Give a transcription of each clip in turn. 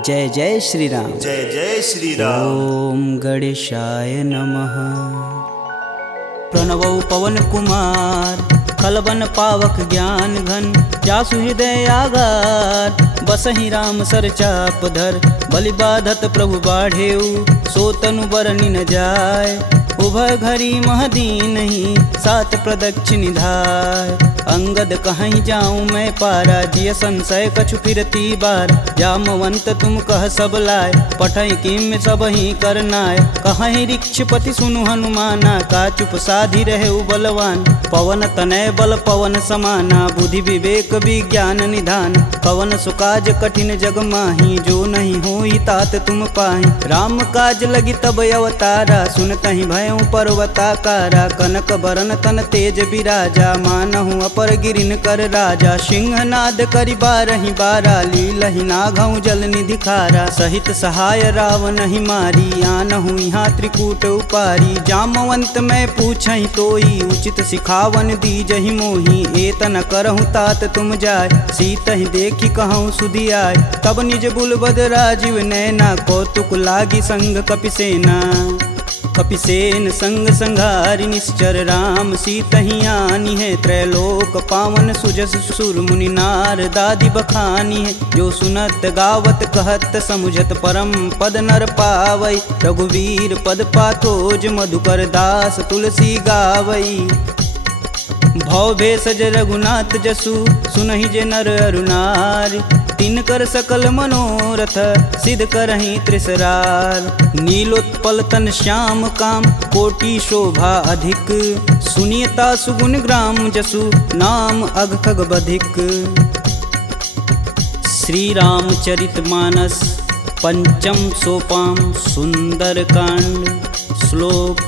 जय जय श्री राम। जय जय श्री राम। ओम गणेशाय नमः। प्रणवौ पवन कुमार खलबन पावक ज्ञान घन, जासु हृदय आगार बसहि राम सर चाप धर। बलि बाधत प्रभु बाढ़ेऊ, सो तनु बरनि न जाय। उभय घरी महदीन ही, सात प्रदक्षिण निधाय। अंगद कहीं जाऊं मैं पारा, जिय संशय कछु फिरती बार। जामवंत तुम कह सब लाय, पठई किम सब ही करनाय। कहीं ऋक्षपति सुनु हनुमाना, का चुप साधि रहे बलवान। पवन तनय बल पवन समाना, बुद्धि विवेक विज्ञान निधान। पवन सुकाज कठिन जग माही, जो नहीं होई तात तुम पाही। राम काज लगी तब अवतारा, सुनतहि भयउ पर्वताकारा। कनक बरन तन तेज बिराजा, मानहु अपर गिरिन कर राजा। सिंहनाद करि बारहि बारा, लीलहि नाघउ जल निधि खारा। सहित सहाय रावण ही मारी, आनहु यहाँ त्रिकूट उपारी। जामवंत मैं पूछहि तोई, उचित सिखावन दीजहि मोहि। एतन करहु तात तुम जाय, सीतहि देखि कहूँ सुधि आय। तब निज बुलबद राजीव नैना, कौतुक लागी संग कपिसेना। कपिसेन संग संघारि निश्चर, राम सीतहि आनी है। त्रैलोक पावन सुजस सुर मुनि नार, दादि बखानी है। जो सुनत गावत कहत समुझत, परम पद नर पावई। रघुवीर पद पाथोज, मधुकर दास तुलसी गावई। भव भेषज रघुनाथ जसु, सुनहि जे नर अरु नारी। तिनकर सकल मनोरथ, सिद्ध करहि त्रिसरार। नीलोत्पल तन श्याम काम, कोटि शोभा अधिक। सुनियता सुगुण ग्राम जसु, नाम अघ खग बधिक। श्री रामचरित मानस पंचम सोपान, सुंदर कांड। श्लोक।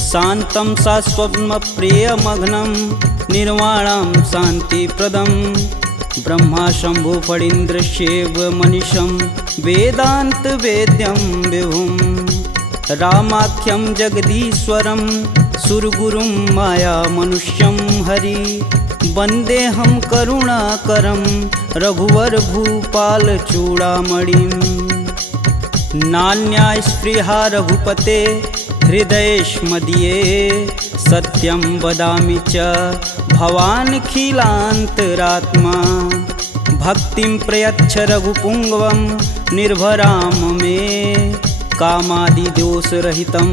शांतं शाश्वतं प्रियमघ्नं, निर्वाणं शांतिप्रदं। ब्रह्मा शंभु फणीन्द्रस्यैव मनीषं, वेदांत वेद्यं विभुं। रामाख्यं जगदीश्वरं, सुरगुरुं माया मनुष्यं हरि। वन्देऽहं करुणाकरं, रघुवर भूपाल चूड़ामणिं। नान्या स्पृहा रघुपते, हृदयेष्मदीये। सत्यं वदामि च भवानखिलान्तरात्मा। भक्तिं प्रयच्छ रघुपुङ्गवं, निर्भराम मे। कामादिदोषरहितं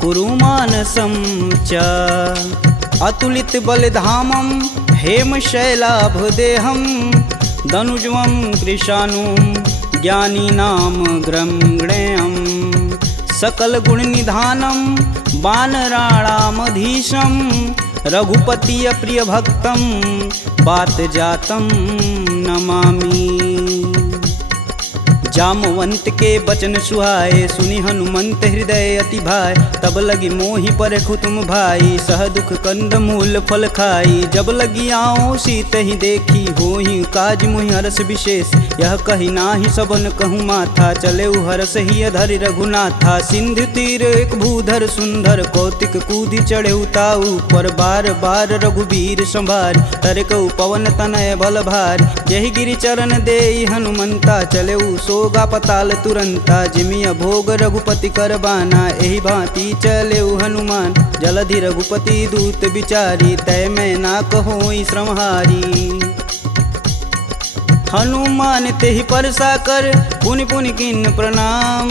कुरु मानसं च। अतुलित बलधामं, हेमशैलाभदेहं। दनुजवं कृशानुं, ज्ञानीनां ग्रंगणेयम्। सकल गुण निधानं, वानराणामधीशं। रघुपति प्रिय भक्तं, बात जातं नमामि। जामवंत के बचन सुहाए, सुनि हनुमंत हृदय अति भाय। तब लगी मोहि परखु तुम भाई, सह दुख कंद मूल फल खाई। जब लगी आओ सीत ही देखी, होहि काज मुहि हरस विशेष। यह कही नाही सबन कहूँ माथा, चले हरस ही अधरि रघुनाथा। सिंधु तीर एक भूधर सुंदर, कौतिक कूदि चढ़े ताऊ पर। बार बार रघुबीर संभार, तरकऊ पवन तनय बल भार। यही गिरि चरण देई हनुमंता, चले सोगा पताल तुरंता। जिमिया भोग रघुपति करबाना, एहि भांति चले हनुमान। जलधि रघुपति दूत बिचारी, तय मैं ना कहोई श्रमहारी। हनुमान तेहि परसा कर, पुनि पुनि किन्न प्रणाम।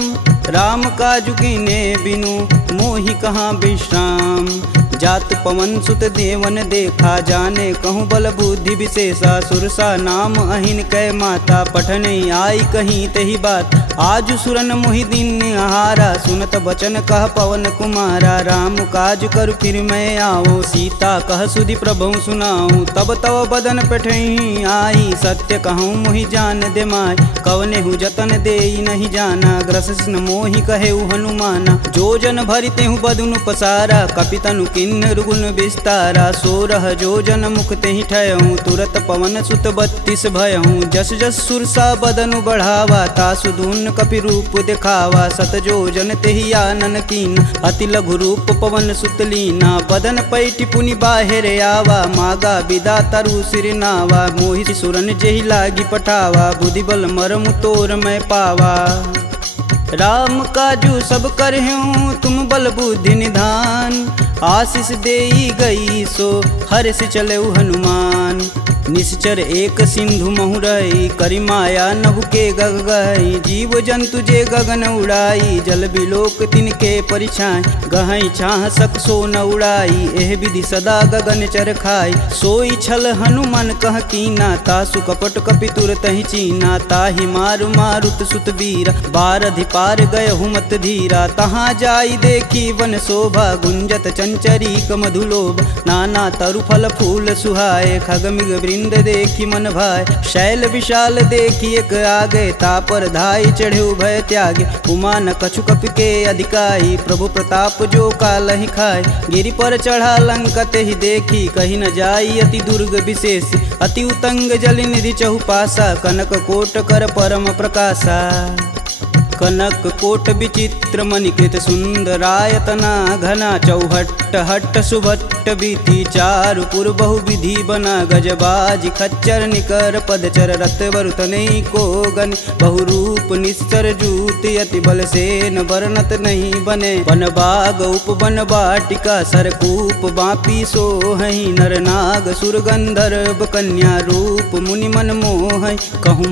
राम काजु कीने बिनु, मोहि कहाँ विश्राम। जात पवन सुत देवन देखा, जाने कहूँ बल बुद्धि विशेषा। सुरसा नाम अहिन कै माता, पठने आई कहीं तही बात। आज सुरन मोहि दिन आहारा, सुनत बचन कह पवन कुमारा। राम काज कर फिर मैं आओ, सीता कह सुधि प्रभु सुनाऊं। तब तव बदन पठई आई, सत्य कहूँ मोहि जान दे माय। कवने हु जतन देई नहीं जाना, ग्रसिन मोहि कहेउ हनुमाना। जो जन भरिते हूँ बदनु पसारा, कपितनु किन्नर गुण विस्तारा। 16 जो जन मुख तेहि ठयऊँ, तुरत पवन सुत 32 भयऊँ। जस जस सुरसा बदनु बढ़ावा, तासु दून मुन कपि रूप दिखावा। सत जो जन तेहि आनन कीन, अति लघु रूप पवन सुत लीना। बदन पैठि पुनि बाहिर आवा, मागा बिदा तरु सिर नावा। मोहि सुरन जेहि लागी पठावा, बुद्धि बल मरम तोर मैं पावा। राम काजू सब करहूँ तुम बल बुद्धि निधान, आशीष देई गई सो हर्ष चलऊ हनुमान। निश्चर एक सिंधु महुरई, करि माया नभु के गग गई। जीव जंतु जे गगन उड़ाई, जल बिलोक तिनके परिछाई। गहई छाह सक सो न उड़ाई, एह विधि सदा गगन चर खाई। सोई छल हनुमान कह कीना, तासु कपट कपि तुरतहि चीना। ताहि मारु मारुत सुत वीर, बारधि पार गय हुमत धीरा। तहाँ जाई देखी वन शोभा, गुंजत चंचरीक मधुलोभ। नाना तरु फल फूल सुहाए, खग मृग वृंद देखी मन भाए। शैल विशाल देखी एक आगे, तापर धाई चढ़े भय त्यागे। उमा न कछु कपि के अधिकाई, प्रभु प्रताप जो कालहि खाए। गिरि पर चढ़ा लंका तेहि देखी, कही न जाई अति दुर्ग विशेष। अति उतंग जल निधि चहुपासा, कनक कोट कर परम प्रकाशा। कनक कोट विचित्र मणिकृत सुंदरायतना घना। चौहट्ट हट्ट सुभट्ट बीती, चारु पुर बहु विधि बना। गजबाज खच्चर निकर पदचर, रथ वरुतनई को गन। बहुरूप निश्चर जूत, अति बल सेन वर्णत नहीं बने। वन बाग उपवन बाटिका, सरकूप बापी सोहई। नर नाग सुर गंधर्व कन्या, रूप मुनि मन मोहई। कहु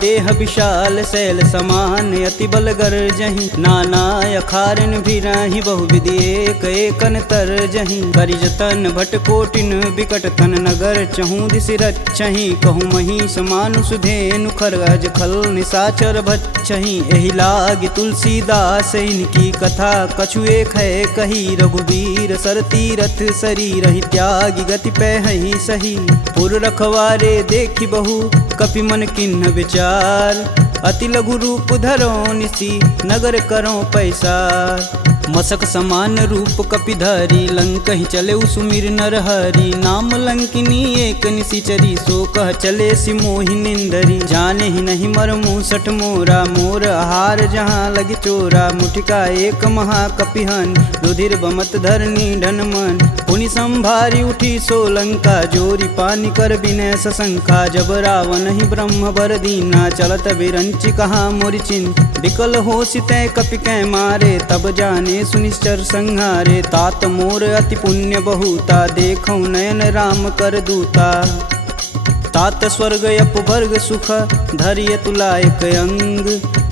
देह विशाल शैल समान, अति बल गर्जहि। नाना अखारन भिराहि, बहुविधि एक एकन तरजहि। करि जतन भट कोटिन बिकट तन, नगर चहु दिस रक्षहि। कहु महिष मानुष धेनु, खरगज खल निशाचर भक्षहि। एहि लागी तुलसीदास इनकी कथा, कछु एक है कही। रघुवीर सर तीरथ शरीर, त्यागी गति पैहि सही। पुर रखवारे देखी बहु, कपि मन किन्ह विचार। अति लघु रूप धरो निसी, नगर करो पैसार। मसक समान रूप कपिधरी, लंकहि चले सुमिर नर हरि। नाम लंकिनी एक निशिचरी, सो कह चले सिमोहि निंदरी। जाने ही नहीं मर मूसठ मोरा, मोर आहार जहाँ लगी चोरा। मुठिका एक महाकपिहन, रुधिर बमत धरनी ढन मन। पुनि संभारी उठी सो लंका, जोरी पानी कर बिनय सशंका। जब रावण ही ब्रह्म बर दीना, चलत बिरंचि कहा मोरि चिन्ह। विकल होसि तै कपि कै मारे, तब जाने सुनिश्चर संहारे। तात मोर अति पुण्य बहुता, देखौ नयन राम कर दूता। तात स्वर्ग अपवर्ग सुख, धरिय तुलायक अंग।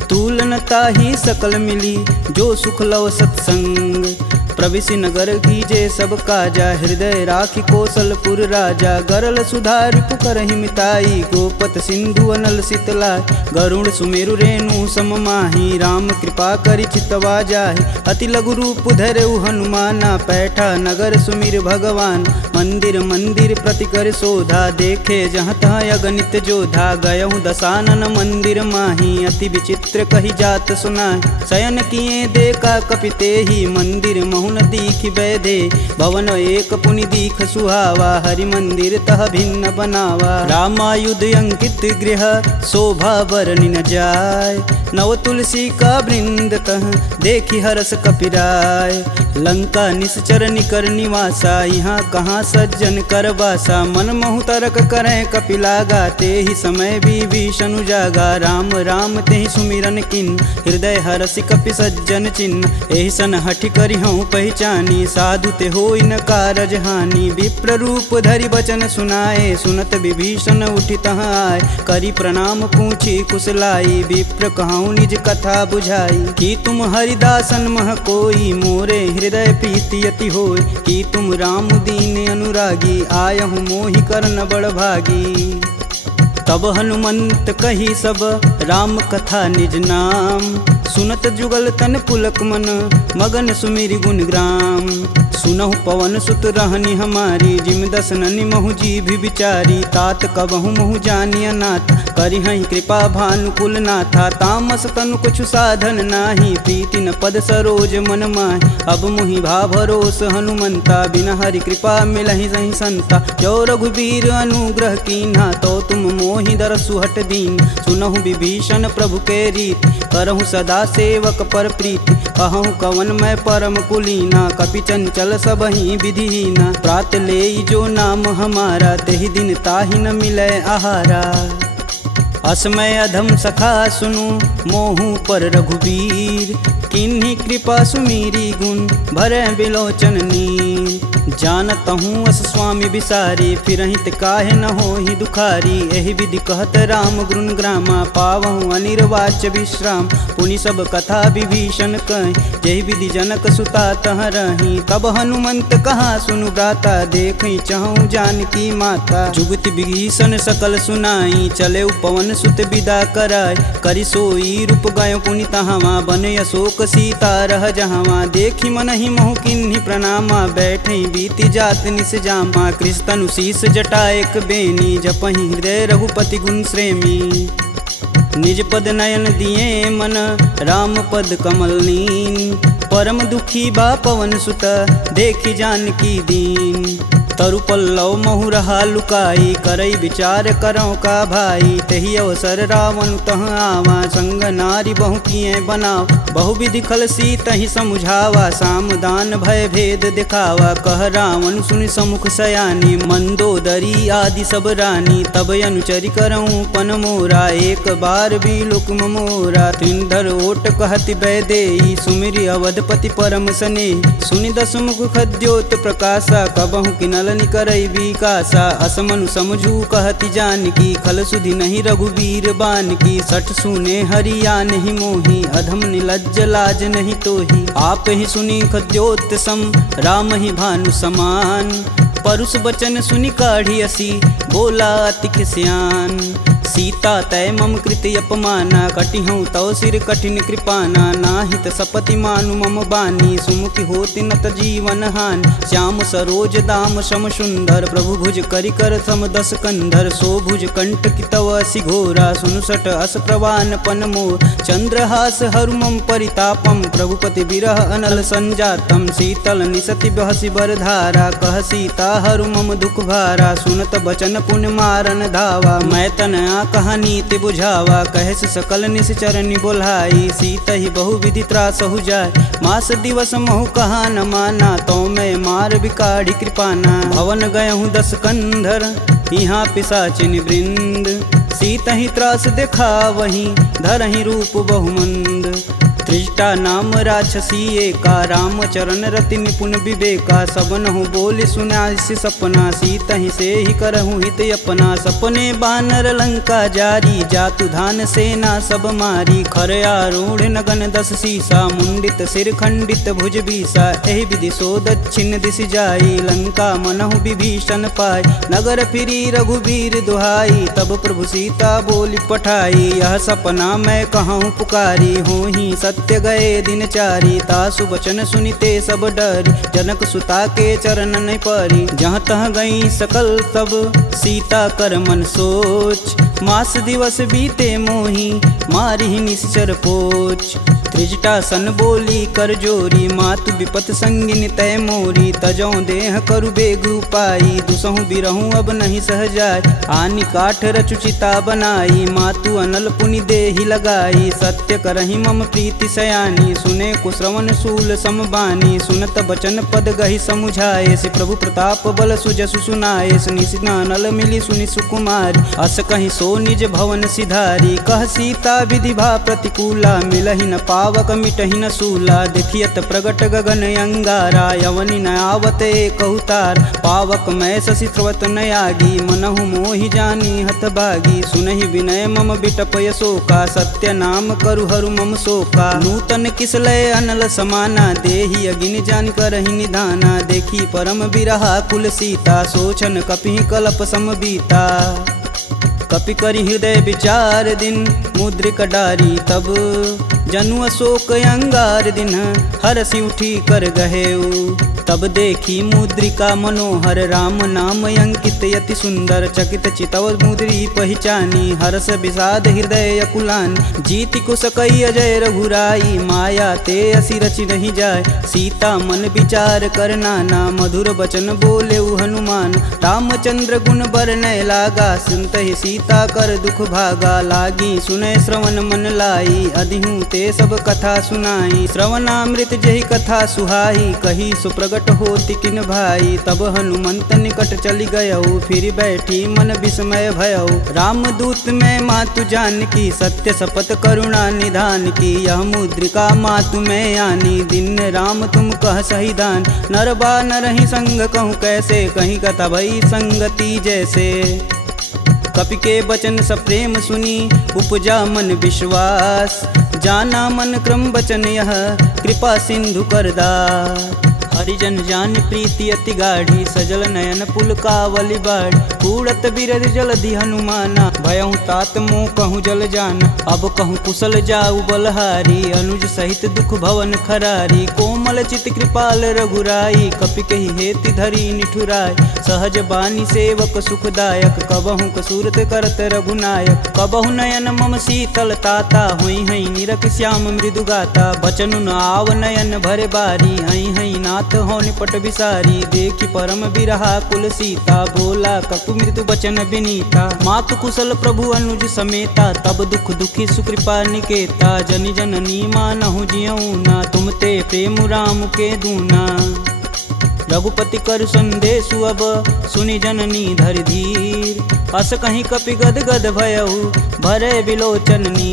तूलन ताहि सकल मिली, जो सुख लव सत्संग। प्रविशि नगर कीजे सब काजा, हृदय राखि कौशलपुर राजा। गरल सुधार पुकरहि मिताई, गोपत सिंधु अनल शीतलाय। गरुड़ सुमेरु रेणु सम माही, राम कृपा करि चितवा जाहि। अति लघु रूप धरऊ हनुमाना, पैठा नगर सुमिर भगवान। मंदिर मंदिर प्रति कर शोधा, देखे जहाँ तहाँ अगणित जोधा। गयहु दशानन मंदिर माही, अति विचित्र कही जात सुनाय। शयन किए देखा कपि तेहि, मंदिर महुन दीख बैधे। भवन एक पुनि दीख सुहावा, हरि मंदिर तह भिन्न बनावा। रामायुध अंकित गृह, शोभा बरनि न जाय। नव तुलसी का वृंद तह, देखी हरस कपिराय। लंका निश्चर निकर निवासा, यहाँ कहाँ सज्जन कर बासा। मन महु तरक करें कपिलागा, तेहि समय विभीषण जागा। राम राम तेहि सुमिरन किन, हृदय हरसि कपि सज्जन चिन्ह। एहि सन हठि करिहउँ पहचानी, साधु ते होई न कारज हानि। विप्र रूप धरि बचन सुनाए, सुनत विभीषण उठि तहाँ आए। करि प्रणाम पूछी कुशलाई, विप्र कहूँ निज कथा बुझाई। कि तुम हरिदासन मह कोई, मोरे हृदय प्रीति अति होय। कि तुम राम दीन अनुरागी, आयहु मोहि करन बड़ भागी। तब हनुमंत कही सब, राम कथा निज नाम। सुनत जुगल तन पुलक मन, मगन सुमिरि गुण ग्राम। सुनहु पवन सुत रहनी हमारी, जिम दस ननि महु जी भी विचारी। तात कबहु महु जानी अनाथ, करिहहि कृपा भानुकुल नाथा। तामस तनु कुछु साधन नाही, प्रीति न पद सरोज मन माहि। अब मुहि भा भरोस हनुमंता, बिना हरि कृपा मिलहि सही संता। जो रघुबीर अनुग्रह कीन्हा, तो तुम मोहि दरसु हट दीन। सुनहु विभीषण प्रभु के रीति, करहु सदा सेवक पर प्रीति। कहूँ कवन मैं परम कुलीना, कपि चंचल सबहि विधिहीना। प्रात लेई जो नाम हमारा, तेहि दिन ताहि न मिलै आहारा। असमय अधम सखा सुनु, मोहु पर रघुबीर। किन्हीं कृपा सुमीरी गुण, भरै बिलोचन नीर। जानत हूँ अस स्वामी बिसारी, फिरहित काहे न होहि दुखारी। एहि विधि कहत राम गुण ग्रामा, पावहु अनिर्वाच्य विश्राम। पुनि सब कथा विभीषण कहि, जेहि विधि जनक सुता तह रही। तब हनुमंत कहा सुनु भ्राता, देखहि चहु जानकी माता। जुगति विभीषण सकल सुनाई, चले पवन सुत विदा कराई। करि सोई रूप गयो पुनि तहावा, बन अशोक सीता रह जहावा। देखि मनहि महु किन्हि प्रणामा, बैठे बीति जात निस जामा। कृष्ण शीस जटा एक बेनी, जपहि हृदय रघुपति गुण श्रेमी। निज पद नयन दिए मन, राम पद कमल नीन। परम दुखी बा पवन सुत, देखि जानकी दीन। तरु पल्लव महु रहा लुकाई, करई विचार करौ का भाई। तही अवसर रावण तह आवा, संग नारी बहु किए बनाव। बहु विधि खल सीतहि समुझावा, साम दान भय भेद दिखावा। कह रावण सुनि समुख सयानी, मंदोदरी आदि सब रानी। तब अनुचरि करऊँ पन मोरा, एक बार भी लुक मोरा। त्रिंधर ओट कहति बैदेई, सुमिरि अवधपति परम स्नेही। सुनि दस मुख खद्योत प्रकाशा, कबहु किनल करई विकासा। असमनु समझू कहति जानकी, खल सुधि नहीं रघुबीर बान की। सठ सुने हरिया नहीं मोही, अधम निलज्ज लाज नहीं तोही। आप ही सुनी खद्योत सम, राम ही भानु समान। परुष बचन सुनि काढ़ी असी, बोला अति खिसियान। सीता तय मम कृति अपमाना, कटिहूँ तव सिर कठिन कृपाना। नाहित सपति मानु मम बानी, सुमुखी होति नत जीवन हानि। श्याम सरोज दाम सम सुंदर, प्रभु भुज करि कर सम दस कंधर। सो भुज कंठ की तव असि घोरा, सुनुसट अस प्रवान पन मोर। चंद्रहास हरु मम परितापम, प्रभुपति बिरह अनल संजातम। शीतल निसति बहसि बरधारा, कह सीता हरु मम दुख भारा। सुनत बचन पुन मारन धावा, मैं तन कहानी ते बुझावा। कहस सकल निश्चरनि बोलाई, सीतहि बहु विधि त्रासहु जाय। मास दिवस महु कहा न माना, तो मैं मार बिकाढ़ी कृपाना। भवन गयहूँ दस कंधर, यहाँ पिशाचिन वृंद। सीतहि त्रास दिखावहि, धरहि रूप बहुमंद। त्रिजटा नाम राक्षसी एका, राम चरण रति निपुण विवेका। सबनहु बोलि सुनासि सपना, सीतहि से ही करहु हित अपना। सपने बानर लंका जारी, जातु धान सेना सब मारी। खर आरूढ़ नगन दस सीसा, मुंडित सिर खंडित भुज बीसा। एहि विधि सो दक्षिण दिश जाई, लंका मनहु विभीषण पाई। नगर फिरी रघुबीर दुहाई, तब प्रभु सीता बोली पठाई। यह सपना मैं कहूँ पुकारी, होहि सत्य गए दिन चारी। तासु बचन सुनिते सब डरी, जनक सुता के चरण नहीं परी। जहाँ तह गई सकल तब, सीता कर मन सोच। मास दिवस बीते मोही, मारी निश्चर पोच। त्रिजटा सन बोली कर जोरी, मातु विपत संगिन तय मोरी। तजौ देह करु बेग उपाई, दुसहु बिरहु अब नहीं सह जाय। आनि काठ रचुचिता बनाई, मातु अनल पुनि देहि लगाई। सत्य करहि मम प्रीति सयानी, सुने कुश्रवण शूल समबानी। सुनत बचन पद गहि समुझाए, से प्रभु प्रताप बल सुजसु सुनाए। निशिना नल मिली सुनि सुकुमारी, अस कहि सो निज भवन सिधारी। कह सीता विधि भा प्रतिकूला, मिलहि न पावक मिटहि न सूला। देखियत प्रगट गगन अंगारा, यवनि न आवत एकहु तार। पावक मैं शशि स्रवत न आगी, मनहु मोहि जानी हत भागी। सुनहि विनय मम बिटपय शोका, सत्य नाम करु हरु मम शोका। नूतन किसलय अनल समाना, देहि अगिन जान करहि निधाना। देखी परम बिरहा कुल सीता, सोचन कपि कलप सम बीता। कपि करि हृदय विचार दिन, मुद्रिक डारी तब। जनु अशोक अंगार दिन, हरसि उठी कर गहेऊ। तब देखी मुद्रिका मनोहर राम नाम अंकित यति सुंदर चकित चितव मुद्री पहचानी हर्ष विषाद हृदय अकुलान जीति कुश कई अजय रघुराई माया ते असी रचि नहीं जाय सीता मन विचार कर नाना मधुर वचन बोले हनुमान रामचंद्र गुण बरनय लागा सुनत ही सीता कर दुख भागा लागी सुनय श्रवण मन लाई अधिहूँ ते सब कथा सुनाई श्रवणामृत जही कथा सुहाई कही सुप्रगट होति किन भाई तब हनुमंत निकट चली गयऊ फिर बैठी मन विस्मय भयऊ रामदूत में मातु जान की सत्य शपथ करुणा निधान की यह मुद्रिका मातु में आनी दिन राम तुम कह सही दान नरबा नरहि संग कहूँ कैसे कहीं कथा भई संगति जैसे कपि के बचन सप्रेम सुनी उपजा मन विश्वास जाना मन क्रम बचन यह कृपा सिंधु करदा हरिजन जान प्रीति अति गाढ़ी सजल नयन पुल कावली बाढ़ कूड़त बिरद जलधि हनुमाना भयहु तात मोह कहूँ जल जान अब कहूँ कुशल जाऊ बलहारी अनुज सहित दुख भवन खरारी कोमल चित कृपाल रघुराई कपि कही हेति धरी निठुराय सहज बानी सेवक सुखदायक कबहु कसूरत करत रघुनायक कबहु नयन मम शीतल ताता हुई हई निरख श्याम मृदु गाता बचनु न आव नयन भरे बारी हई हई नाथ हो निपट विसारी देखी परम बिरहा कुल सीता बोला कपु मृदु बचन विनीता मातु कुशल प्रभु अनुज समेता तब दुख दुखी सुकृपा निकेता जनि जननी मानहु जियऊ ना तुम ते प्रेम राम के दूना रघुपति कर संदेशु अब सुनि जननी धर धीर अस कहीं कपि गद गद भयऊ भरे विलोचननी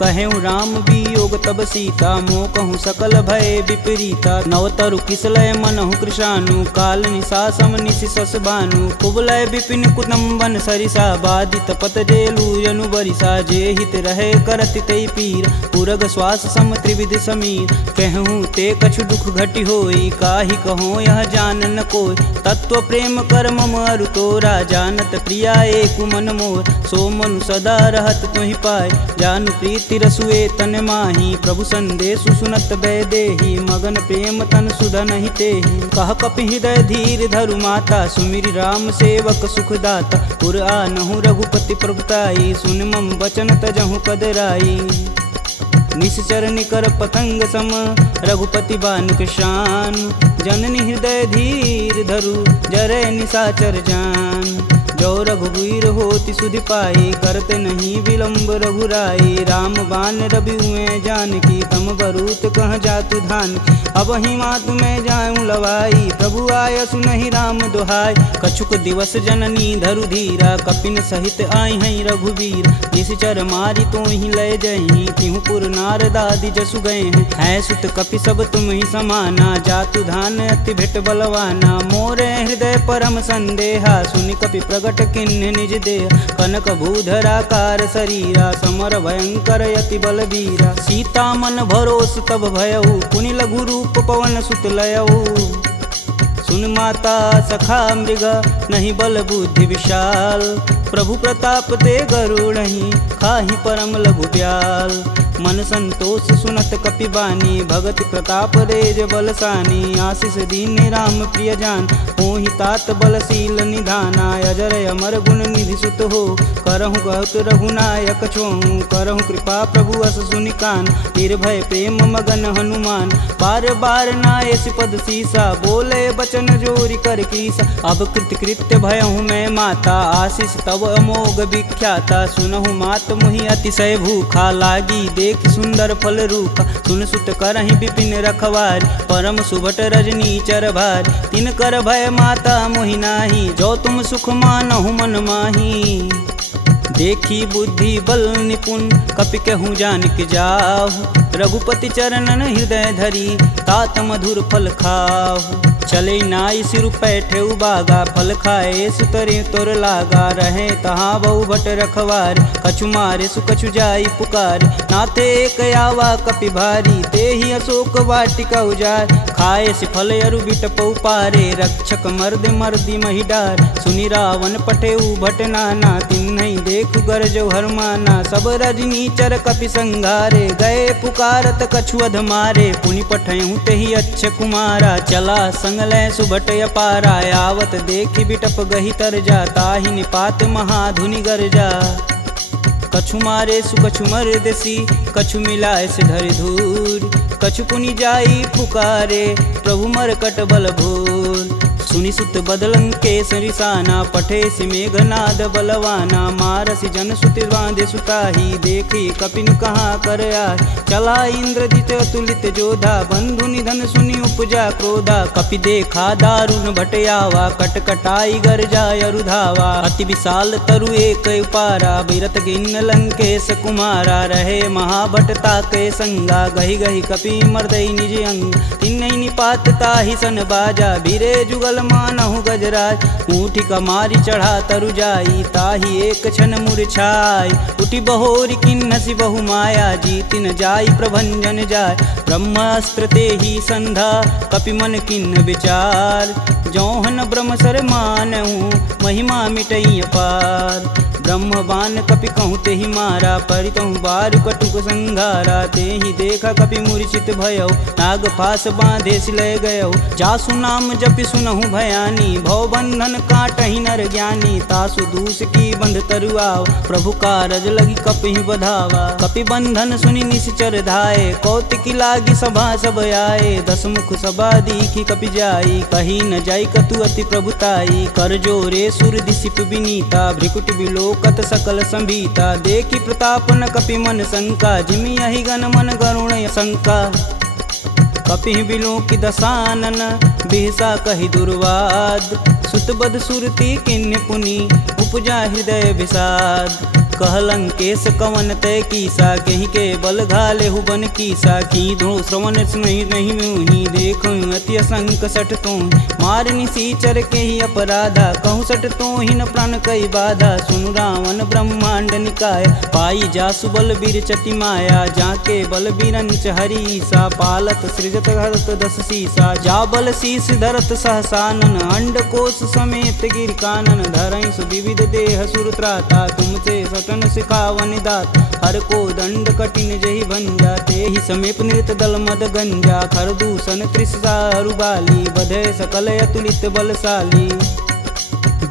कहेऊ राम वियोग तब सीता मोह कहूँ सकल भय विपरीता नवतरु किसलय मनहु कृशानु काल निशा सम निशिस बानु कुबलय विपिन कुतुम्बन सरिसा बादित पत जेलु यनु बरिसा जे हित रहे करति तै पीर पुरग श्वास सम त्रिविध समीर कहूँ ते कछु दुख घटि होई काहि कहो यह जान न कोय तत्व प्रेम कर मम अरु तोरा जानत प्रिया एक मन मोर सो मनु सदा रहत तुहि पाय जानु प्रीति तिरसुए तन माही प्रभु संदेशु सुनत बैदेही मगन प्रेम तन सुधन ही तेहि कह कपि हृदय धीर धरु माता सुमिरि राम सेवक सुखदाता पुर आनहु रघुपति प्रभुताई सुन मम वचन तजहु कदराई निश्चर निकर पतंग सम रघुपति बान कृशान जननी हृदय धीर धरु जरे निशाचर जान जो रघुवीर होति सुधि पाई करते नहीं विलंब रघुराई राम बान रवि हुए जानकी तम बरूत कह जातु धान अब ही मातु में जाऊं लवाई प्रभु आय सुनहि राम दुहाई कछुक दिवस जननी धरु धीरा कपिन सहित आई हैं रघुवीर निश्चर मारी तो ही लय जही तिहु पुर नारदादि जसु गए हैं सुत कपि सब तुम ही समाना जातु धान अति भेट बलवाना मोरे हृदय परम संदेहा सुनि कपि प्रगट किन्ह निज देह कनक भूधराकार शरीरा समर भयंकर यति बलबीरा सीता मन भरोस तब भयऊ पुनि लघु रूप पवन सुत लयऊ सुन माता सखा मृग नहीं बल बुद्धि विशाल प्रभु प्रताप ते गरुड़हि खाहि परम लघु ब्याल मन संतोष सुनत कपिबानी भगत प्रताप रेज बलसानी आशीष दीन राम प्रिय जान होहि तात बलशील निधाना अजर अमर गुण निधि सुत हो करहु कहत रघुनायक छोहु करहु कृपा प्रभु अस सुनिकान निर्भय प्रेम मगन हनुमान बार बार नायस पद सीसा बोले बचन जोरी कर कीसा अब कृत्य भयहु मैं माता आशीष तब अमोघ विख्याता सुनहु मात मुहि अतिशय भूखा लागी देख सुंदर फल रूप सुन सुत करहि विपिन रखवार परम सुभट रजनी चर भार तिन कर भय माता मोहि नाही जो तुम सुख मानहु मन माही देखी बुद्धि बल निपुण कपि कहूँ जानिक जाहु रघुपति चरणन हृदय धरी तात मधुर फल खाहु चले नाई सिर पैठे बागा फल खाए सुतरे तोर लागा रहे तहाँ बहु भट रखवार कछु मारे सुकछु जाई पुकार नाथे एक आवा कपि भारी ते ही अशोक वाटिका उजार खाए से फल अरु बिटप उपारे रक्षक मर्द मर्दी महिडार सुनि रावण पटेऊ भट नाना तिन्हई देखु गरजो हरमाना सब रजनी चर कपि संघारे गए पुकारत कछु अध मारे पुनि पठयहु तेहि अच्छ कुमारा चला संग लै सुभट अपारा आवत देखि बिटप गहि तर जा ताहि निपात महाधुनि गरजा कछु मारे सु कछु मर देसी कछु मिलाए से धरि धूर कछु पुनि जाई पुकारे प्रभु मरकट बल भूर सुनि सुत बदलं के सरिसाना पठे सि मेघनाद बलवाना मारसि जन सुति बांधे सुताही देखी कपिन कहाँ कर आए चला इंद्रजित अतुलित जोधा बंधु निधन सुनि उपजा क्रोधा कपि देखा दारुण भटयावा कटकटाई गरजा अरुधावा अति विशाल तरु एक उपारा बिरत गिन्न लंकेश कुमारा रहे महाभटता के संगा गहि गहि कपि मर्दई निज अंग तिन्नई निपात ताहि सन बाजा बीरे जुगल मानहु गजराज ऊँटी कमारी चढ़ा तरु जाई ताहि एक क्षण मूर्छाई उठी बहोरी किन्नसी बहु माया जीतिन जाई प्रभंजन जाय ब्रह्मास्त्र तेहि संधा कपि मन किन्न विचार जौहन ब्रह्म सर मानहु महिमा मिटई अपार ब्रह्म बान कपि कहूँ तेहि मारा परितहु बारु कटुक संघारा तेहि देखा कपि मूर्छित भयौ नाग फास बांधे सिलय गयौ जासु नाम जपि सुनहु भयानी भव बंधन काटहि नर ज्ञानी तासु दूस की बंध तरुआव प्रभु कारज लगी कपि बधावा कपि बंधन सुनि निश्चर धाये कौतिकी लागी सभा सब आए दस मुख सभा दीखी कपि जाई कही न जाई कतु अति प्रभुताई कर जोरे सुर दिसिप विनीता भ्रिकुट बिलोकत सकल संभीता देखी प्रताप न कपि मन शंका जिमि यही गण मन गरुण शंका कपि बिलोकि दसानन बिहसा कहि दुर्वाद सुतबद सुरति किन्य पुनि उपजा हृदय विषाद कहलंकेश कवन तय कीसा कहीं के बल घाले हुबन कीसा की धो श्रवण नहीं नहीं मुही देखो अति असंक सठ तो मार निसीचर के ही अपराधा कहूँ सठ तो ही न प्राण कई बाधा सुनु रावण ब्रह्मांड निकाय पाई जासु बल बीर चटी माया जाके बल बीरंच हरीसा पालत सृजत हरत दस सीसा जा बल शीस धरत सहसानन अंड कोश समेत गिर कानन धरई सुविविध देह सुरत्राता तुमसे सटन सिखावन दात हर को दंड कठिन जही भंजा तेहि समीप नृत दल मद गंजा खर दूषण त्रिषा रुबाली बधे सकल अतुलित बलशाली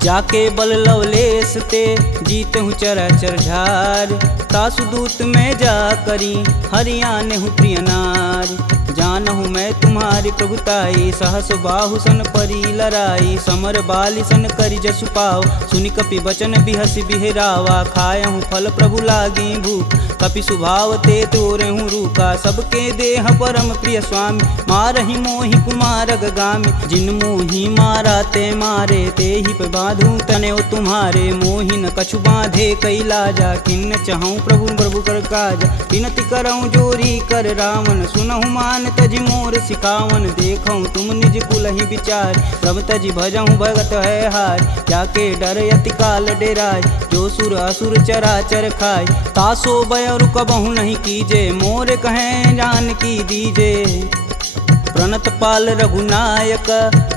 जाके बल लवलेश ते जीतहु चराचर झार तासु दूत में जा करी हरियाने हूँ प्रिय नार जानहु मैं तुम्हारी प्रभुताई सहस बाहु सन परी लराई समर बाली सन करी जसु पाव सुनि कपि बचन बिहसी बिहरावा खायहु फल प्रभु लागी भूख कपि सुभाव ते तोरहु रूका सबके देह परम प्रिय स्वामी मारहि मोहि कुमार गामी जिन मोहि मारा ते मारे ते ही पे बांधू तने तुम्हारे मोहि न कछु बांधे कैलाजा किन्न चहूँ प्रभु प्रभु कर काज विनति करऊँ जोरी कर रावण सुनहु मान तजि मोर सिखावन देखऊँ तुम निज कुल ही विचार प्रभ तजि भजऊँ भगत है हार जाके डर यति काल डेराय जो सुर असुर चराचर खाय तासो बय रुकबहु नहीं कीजे मोर कहें जान की दीजे प्रणत पाल रघुनायक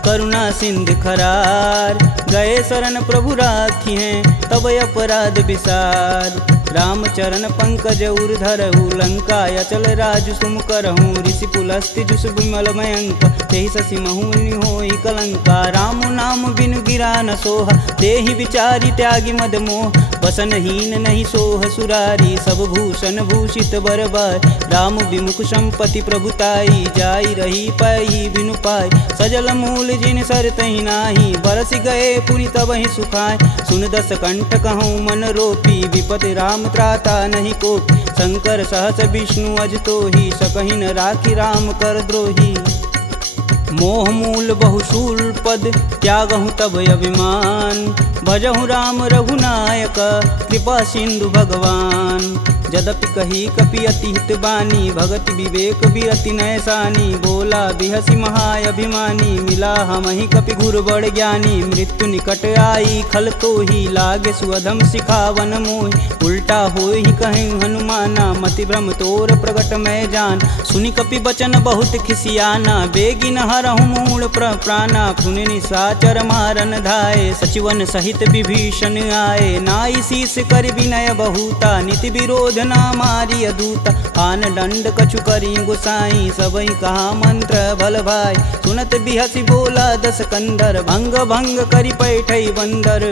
करुणा सिंध खरार गए शरण प्रभु राखी हैं तब अपराध विसार रामचरण पंकज उर्धरहु लंका अचल राजु सुम करहूँ ऋषि पुलस्ति जुस विमल मयंक तेहि शशि महुनि होई कलंका राम नाम बिनु गिरा न सोह देहि विचारी त्यागी मद मोह वसनहीन नहीं सोह सुरारी सब भूषण भूषित बरबर राम विमुख संपत्ति प्रभुताई जाई रही पाई बिनु पाई सजल मूल जिन सर तहि नाही बरस गए पुनि तबहि सुखाय सुन दस कंठ कहूँ मन रोपी विपति राम त्राता नहीं कोपी शंकर सहस विष्णु अज तो ही सकहि न राखी राम कर द्रोही मोह मूल बहुशूल पद त्यागहु तब अभिमान भजहु राम रघुनायक कृपा सिंधु भगवान जदपि कही कपि अति हित बानी, भगति विवेक बिरति नैसानी। बोला बिहसी महाय अभिमानी, मिला हमहि कपि गुर बड़ ज्ञानी। मृत्यु निकट आई खल तो ही, लागे सुअधम सिखावन मोहि। उल्टा होई कहीं हनुमाना, मति भ्रम तोर प्रगट मैं जान। सुनि कपि बचन बहुत खिसियाना, बेगिन हरहु मूल प्राणा। पुनि निशाचर मारन धाये, सचिवन सहित विभीषण आए। नाई शीस कर विनय बहुता, नीति विरोध ना मारी अदूता। आन दंड कछु करी गुसाई, सबई कहा मंत्र बल भाई। सुनत बिहसी बोला दस कंदर, भंग भंग करि पैठई बंदर।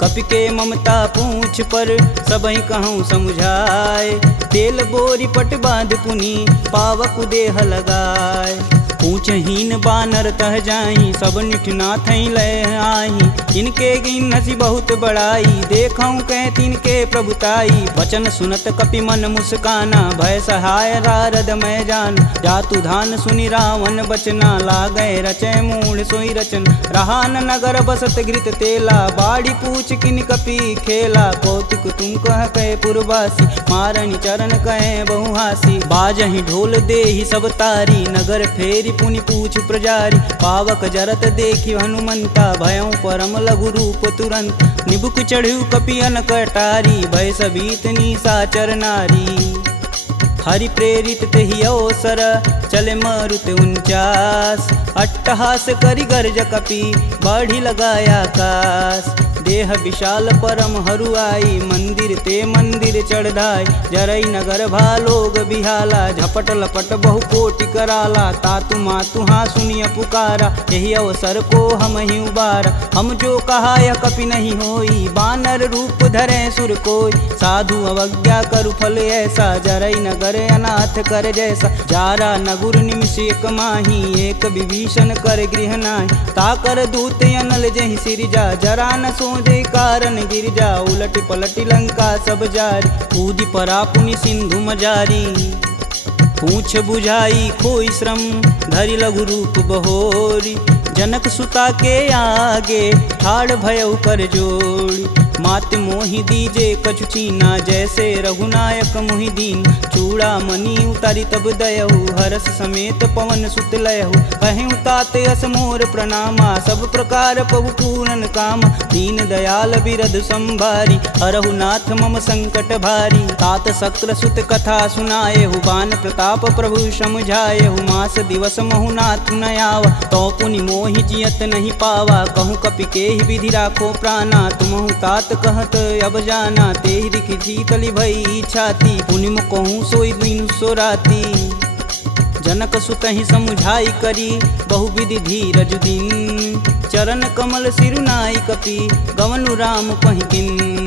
कपि के ममता पूछ पर, सबई कहूँ समझाए। तेल बोरी पट बांध पुनि, पावक देह लगाए। पूछहीन बानर तह जाही, सब निठना थई लय आही। इनके गिन हसी बहुत बड़ाई, देखऊँ कह तिनके प्रभुताई। वचन सुनत कपि मन मुस्काना, भय सहाय नारद मैं जान। जातु धान सुनि रावण बचना, लागै रचय मूढ़ सोई रचन। रहा न नगर बसत घृत तेला, बाड़ी पूछ किन कपि खेला। कौतुक तुम कह कहे पुरवासी, मारनि चरण कहे बहुहासी। बाजहि ढोल देहि सब तारी, नगर फेरी पुनि पूछ प्रजारी। पावक जरत देखि हनुमंता, भयं परम लघु रूप तुरंत। निबुक चढ़ु कपि अनक अटारी, भय सबीत निशाचर नारी। हरि प्रेरित तेहि अवसर, चले मारुत 49। अट्टहास करि गर्ज कपि, बाढ़ी लगाया आकाश। देह विशाल परम हरुआई, मंदिर ते मंदिर चढ़ाई। जरई नगर भालोग बिहाला, झपट लपट बहु कोटि कराला। तातु मातु हाँ सुनिय पुकारा, यही अवसर को हम ही उबारा। हम जो कहा यह कपि नहीं होई, बानर रूप धरे सुर कोई। साधु अवज्ञा करु फल ऐसा, जरई नगर अनाथ कर जैसा। जारा नगुर निमिष एक माही, एक विभीषण कर गृह नाहि। ताकर दूत अनल जहि सिरजा, जरा न सोजे कारण गिरजा। उलटि पलटि लंका सब जारी, कूदि परा पुनि सिंधु मजारी। पूछ बुझाई खोई श्रम, धरि लघु रूप बहोरी। जनक सुता के आगे, ठाड़ भयउ कर जोड़ी। मात मोहि दीजे कछु चीना, जैसे रघुनायक मोहि दीन। चूड़ा मणि उतारी तब दयहु, हरस समेत पवन सुत लयहु। कहें तात यस मोर प्रणामा, सब प्रकार प्रभु पूरन काम। दीन दयाल बिरध संभारी, हरहु नाथ मम संकट भारी। तात शक्र सुत कथा सुनाएहु, बान प्रताप प्रभु समझाएहु। मास दिवस महु नाथ न आवा, तो पुनि मोहि जियत नहीं पावा। कहूँ कपि केहि विधि राखो प्राणा, तुमहु तात कहत अब जाना। तेहि दिखि शीतलि भई छाती, पुनि कहूँ सोई दिन सो राती। जनक सुतहि समुझाई करी, बहुविधि धीरज दिन। चरण कमल सिरुनाई कपि, गवनु राम पहिकिन।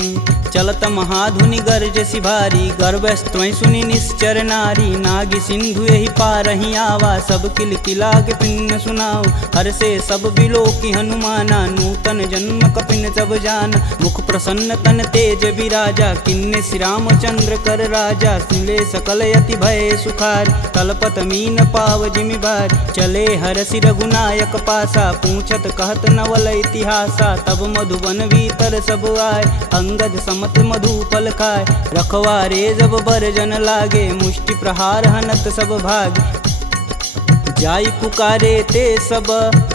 चलत महाधुनि गर्ज सिभारी, गर्भस्त्वं सुनि निश्चर नारी। नागी सिंधु यही पारहि आवा, सब किल किला के पिन सुनाओ। हर से सब बिलोकि हनुमाना, नूतन जन्म कपिन सब जान। मुख प्रसन्न तन तेज विराजा, किन्ने श्री रामचंद्र कर राजा। सुले सकल यति भय सुखार, तलपत मीन पाव जिमि बार। चले हरसि रघुनायक पासा, पूछत कहत नवल इतिहासा। तब मधुबन भीतर सब आए, अंगद मत मधुपल खाए। रखवारे जब बरजन लागे, मुष्टि प्रहार हनत सब भाग। जाई पुकारे ते सब,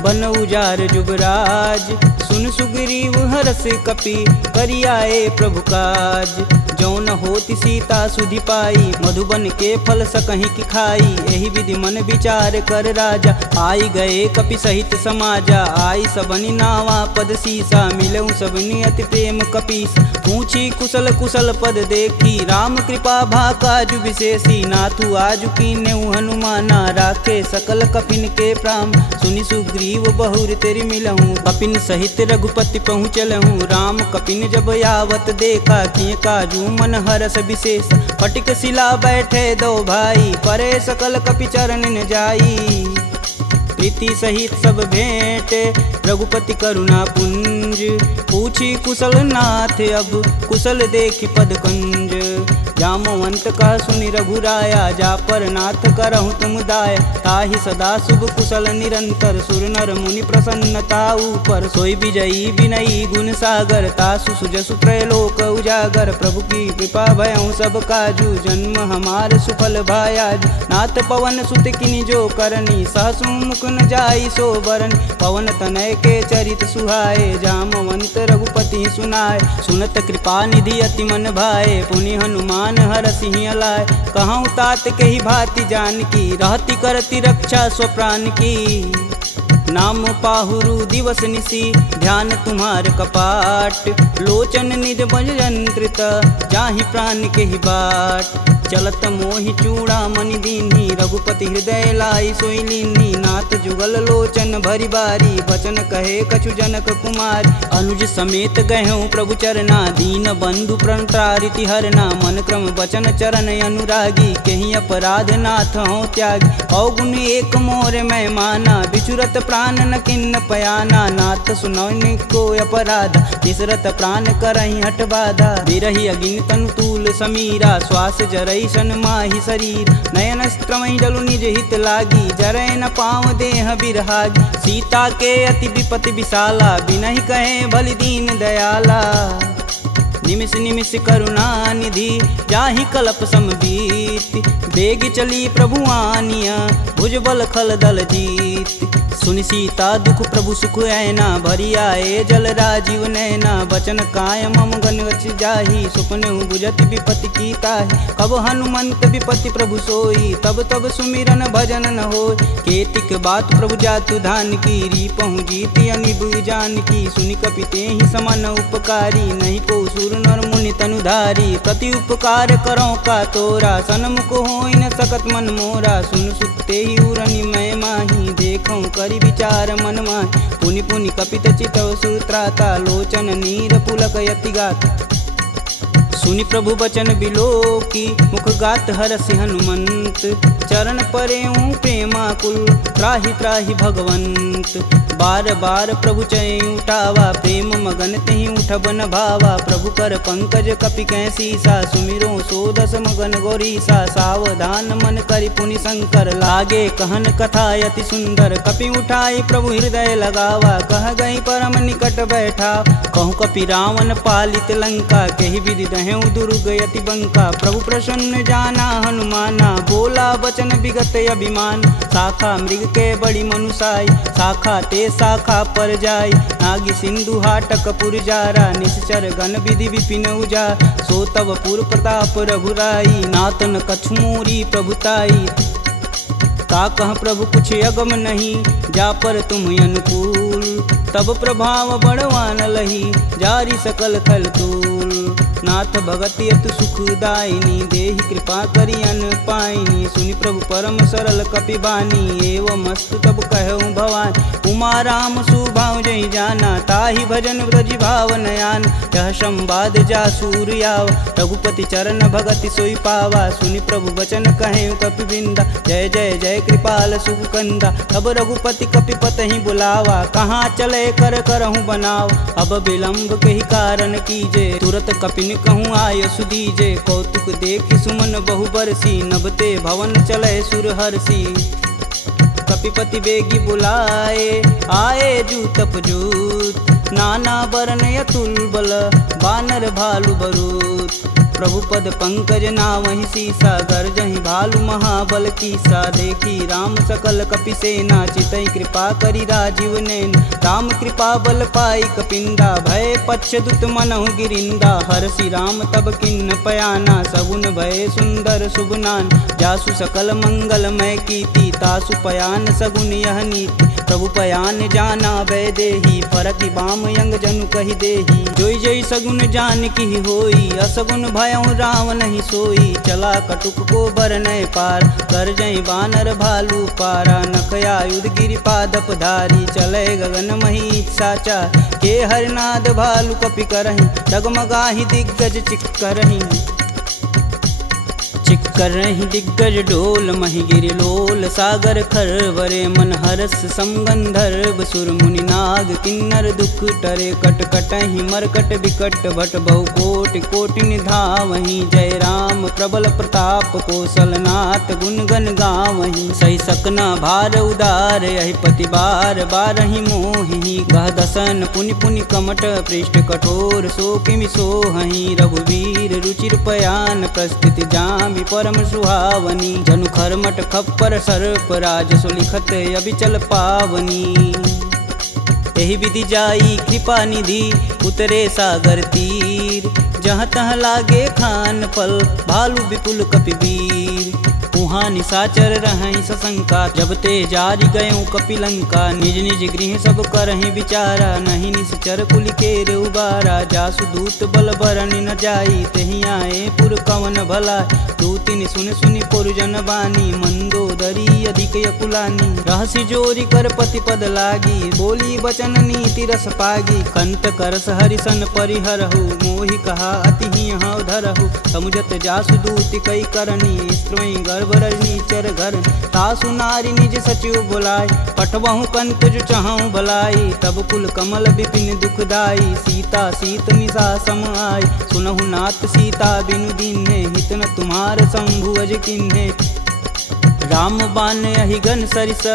बन उजार जुबराज। सुन सुग्रीव हरस कपि, करियाए प्रभु काज। जौन होति सीता सुधि पाई, मधुबन के फल सकहि की खाई। एहि विधि मन विचार कर राजा, आई गए कपि सहित समाजा। आई सबनि नावा पद सीसा, मिलऊँ सबनि अति प्रेम कपीस। पूछी कुशल कुशल पद देखी, राम कृपा भा काजु विशेषी। नाथु आजु कीन्हु हनुमाना, राखे सकल कपिन के प्राम। सुनि सुग्रीव बहुर तेरि मिलहूँ, कपिन सहित रघुपति पहुँचलहूँ। राम कपिन जब यावत देखा, किए काजू मन हरस विशेष। फटिक शिला बैठे दो भाई, परे सकल कपि चरण न जाई। प्रीति सहित सब भेंट, रघुपति करुणा पुंज। पूछी कुशल नाथ अब, कुशल देखि पद कंज। जामवंत कह सुनि रघुराया, जा पर नाथ करहु तुम दाया। ताहि सदा शुभ कुशल निरंतर, सुर नर मुनि प्रसन्नता ऊपर। सोई विजयी विनयी गुण सागर, तासु सुजसु त्रैलोक उजागर। प्रभु की कृपा भयउ सब काजू, जन्म हमार सुफल भायाज। नाथ पवन सुत किनि जो करनी, सहसु मुख न जाई सो बरन। पवन तनय के चरित सुहाए, जामवंत रघुपति सुनाए। सुनत कृपा निधि अति मन भाए, पुनि हनुमान हर सिंह लाए। कहूँ तात के ही भांति जानकी, रहती करती रक्षा स्वप्राण की। नाम पाहुरु दिवस निसी, ध्यान तुम्हार कपाट। लोचन निज बज यंत्रित, जाहि प्राण के ही बाट। चलत मोहि चूड़ामणि दीन्ही, रघुपति हृदय लाई सोई लीन्ही। नाथ जुगल लोचन भरी बारी, बचन कहे कछु जनक कुमार। अनुज समेत गहूँ प्रभु चरना, दीन बंधु प्रणतारिति हरना। मन क्रम वचन चरण अनुरागी, कहीं अपराध नाथ हो त्यागी। अवगुण एक मोर मैं माना, बिछुरत प्राण न किन्न पयाना। नाथ सुनौनि को अपराध, तिसरत प्राण करहि हठ बाधा। बिरहि अगिन तनु तूल समीरा, श्वास जरई सन माहि शरीर। नयन स्त्रमहि जलु निज हित लागी, जरै न पाँव देह बिरहागी। सीता के अति विपति विशाला, बिनहि कहे बलि दीन दयाला। निमिष निमिष करुणा निधि, जाहि कल्प समबीति। बेग चली प्रभु आनिया, भुजबल खल दल जीत। सुनि सीता दुख प्रभु सुख ऐना, भरी आए जल राजीव नैना। बचन काय मम गन गच जाहि, सुपने बुझत विपति की ताहि। कब हनुमंत विपति प्रभु सोई, तब तब सुमिरन भजन न होय। केतिक बात प्रभु जातु धान की, रीपहु जीति अनिब जानकी। सुनि कपि तेहि समन उपकारी, नहीं को सुर नर मुनि तनुधारी। प्रति उपकार करो का तोरा, सनमुख होई न सकत मन मोरा। सुन सुते ही उरनि मैं माही, देखऊँ करि विचार मन माहि। पुनि पुनि कपित चितव सुत्राता, लोचन नीर पुलक यति गाता। सुनि प्रभु बचन बिलोकी, मुख गात हरसि हनुमंत। चरण परेऊँ प्रेमाकुल, त्राहि त्राहि भगवंत। बार बार प्रभु चै उठावा, प्रेम मगन तेहि उठब न भावा। प्रभु कर पंकज कपि कैसीसा, सुमिरो सोदस मगन गौरीसा। सावधान मन करि पुनि शंकर, लागे कहन कथा अति सुंदर। कपि उठाई प्रभु हृदय लगावा, कह गई परम निकट बैठा। कहूँ कपि रावण पालित लंका, केहि विधि दहें दुर्ग यति बंका। प्रभु प्रसन्न जाना हनुमाना, बोला वचन विगत अभिमान। शाखा मृग के बड़ी मनुसाई, शाखा ते शाखा पर जाई। नागी सिंधु हाटक पुरजारा, निश्चर गण विधि विपिन उजार। सो तब पुर प्रताप रघुराई, नातन कछु मोरी प्रभुताई। का कह प्रभु कुछ अगम नहीं, जा पर तुम अनुकूल। तब प्रभाव बड़वान लही, जारी सकल खल तूल। नाथ भगति अतु सुखदायिनी, देहि कृपा करि अन पाइनी। सुनि प्रभु परम सरल कपि बानी, एवं मस्तु तब कहऊँ भवानी। उमा राम सुभाव जहि जाना, ताहि भजन ब्रज भाव नयान। यह संवाद जासूर आव, रघुपति चरण भगति सोई पावा। सुनि प्रभु वचन कहें कपि बिंदा, जय जय जय कृपाल सुख कंदा। तब रघुपति कपि पतहि बुलावा, कहाँ चले कर करहूँ बनाव। अब विलंब के ही कारण कीजे, तुरत कपिन कहूँ आय सुदीजे। कौतुक देख सुमन बहु बरसी, नभते भवन चले सुर हर्षि। कपिपति बेगी बुलाए, आए जूत पजूत। नाना वरण अतुल बल, बानर भालु बरूत। प्रभु पद पंकज नावहि सीसा, गर्जहि भालु महाबल कीसा। देखी राम सकल कपि सेना, चितई कृपा करि राजीव नैन। राम कृपा बल पाई कपिंदा, भय पश्चदुत मनहु गिरिंदा। हरषि राम तब किन्न पयाना, सगुन भय सुंदर शुभनान। जासु सकल मंगलमय कीर्ति, तासु पयान सगुन यह नीति। प्रभु पयान जाना भय देही, फरकि बाम यंग जनु कहि देही। जोई जोई सगुन जान की होई, असगुन भयउ राम नहीं सोई। चला कटुक को बरनय पार, कर जई बानर भालू पारा। नखया युध गिरिपादप धारी, चले गगन मही साचा। के हरनाद भालू कपि करहि, डगमगाहि दिग्गज चिक्करहि। चिक्करहि दिग्गज डोल, महि गिरि लोल। सागर खरवरे मन हरस समगंधर्व। सुर मुनि नाग किन्नर दुख टरे कट कटहि मरकट विकट भट बहु कोटि कोटि निधावहि जय राम प्रबल प्रताप कौशलनाथ गुण गण गावहि सही सकना भार उदार यही पति बार बारहि मोहि गह दसन पुनि पुनि कमट पृष्ठ कठोर सो किमि सोहहि रघुवीर रुचिर पयान प्रस्थिति जामि परम सुहावनी जनु खरमट खप्पर सर्प राज सुलिखत अबिचल पावनी एहि विधि जाई कृपा निधि उतरे सागर तीर जहाँ तहाँ लागे खान फल भालू विपुल कपिवीर उहाँ निशाचर रहहि सशंका जब ते जारि गयों कपिलंका निज निज गृह सब करहि विचारा नहीं निश्चर कुलिकेर उबारा जासु दूत बल बरनि न जाई तेहि आए पुर कवन भला दूतिन सुन सुनि पुरजन बानी मंदोदरी अधिक यकुलानी रहसि जोरी कर पति पद लागी बोली बचन नीति रस पागी कंत करस हरिसन परिहरहु मोहि कहा अति ही हव धरहु समुझत जासु दूति कई करनी स्त्रोई गर्भ रजनी चर घर तासु नारी निज सचिव बुलाय पठवहु कंत जो चाहूं भलाई तब कुल कमल विपिन दुखदाई सीता सीत निशा सम आय सुनहु नाथ सीता बिनु दीन्हे हित न तुम्हार शंभु अज किन्हे राम बान अहिगन सरिस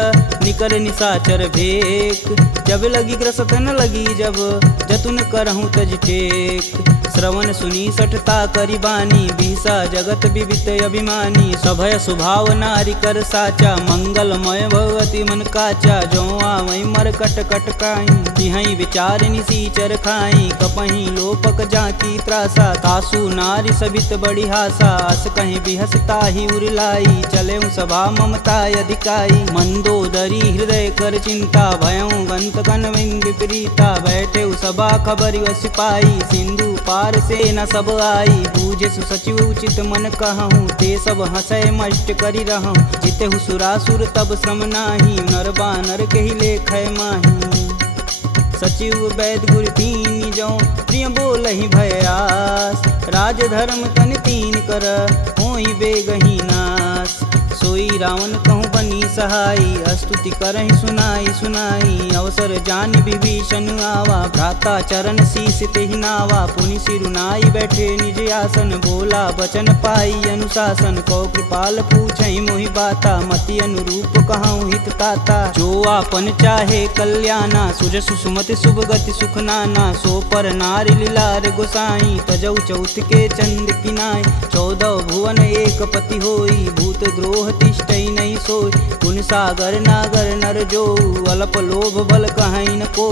निकर निशाचर भेक जब लगी ग्रसत न लगी जब जतुन करहूँ तज टेक श्रवण सुनी सठता करी बानी बिहसा जगत विवित अभिमानी सभय स्वभाव नारी कर साचा मंगलमय भगवती मन काचा जो आवई मर कट कट काई तिहई विचार निसीचर खाई कपही लोपक जाकी त्रासा तासु नारी सबित बड़ी हासा अस कहीं बिहसता ही उरलाई चले सभा ममता अधिकाई मंदोदरी हृदय कर चिंता भयं गंत कनविंद विपरीता बैठे सभा खबर सिपाही सिंधु पार से न सब आई बूझे सुसचिव उचित मन कहूँ ते सब हंसय मष्ट करी रहूँ जिते सुरासुर तब श्रम नाही नर बानर के ही लेख माही सचिव वैद गुरु तीन जो प्रिय बोल ही भयास राज धर्म तन तीन कर होई बेगही नास सोई रावण कहूँ बनी सहाई स्तुति करहि सुनाई सुनाई अवसर जान विभीषण आवा भ्राता चरण शीस तेहि नावा पुनि सिरुनाई बैठे निज आसन बोला बचन पाई अनुशासन कौ कृपाल पूछहि मोहि बाता मति अनुरूप कहूँ हित ताता जो आपन चाहे कल्याणा सुजसु सुमति शुभ गति सुख नाना सो पर नारी लीलार गोसाई तजौ चौथ के चंद किनाय 14 भुवन एक पति होई भूत द्रोह तिष्ठई नहीं सोई गुण सागर नागर नर जो अल्प लोभ बल कहीं न को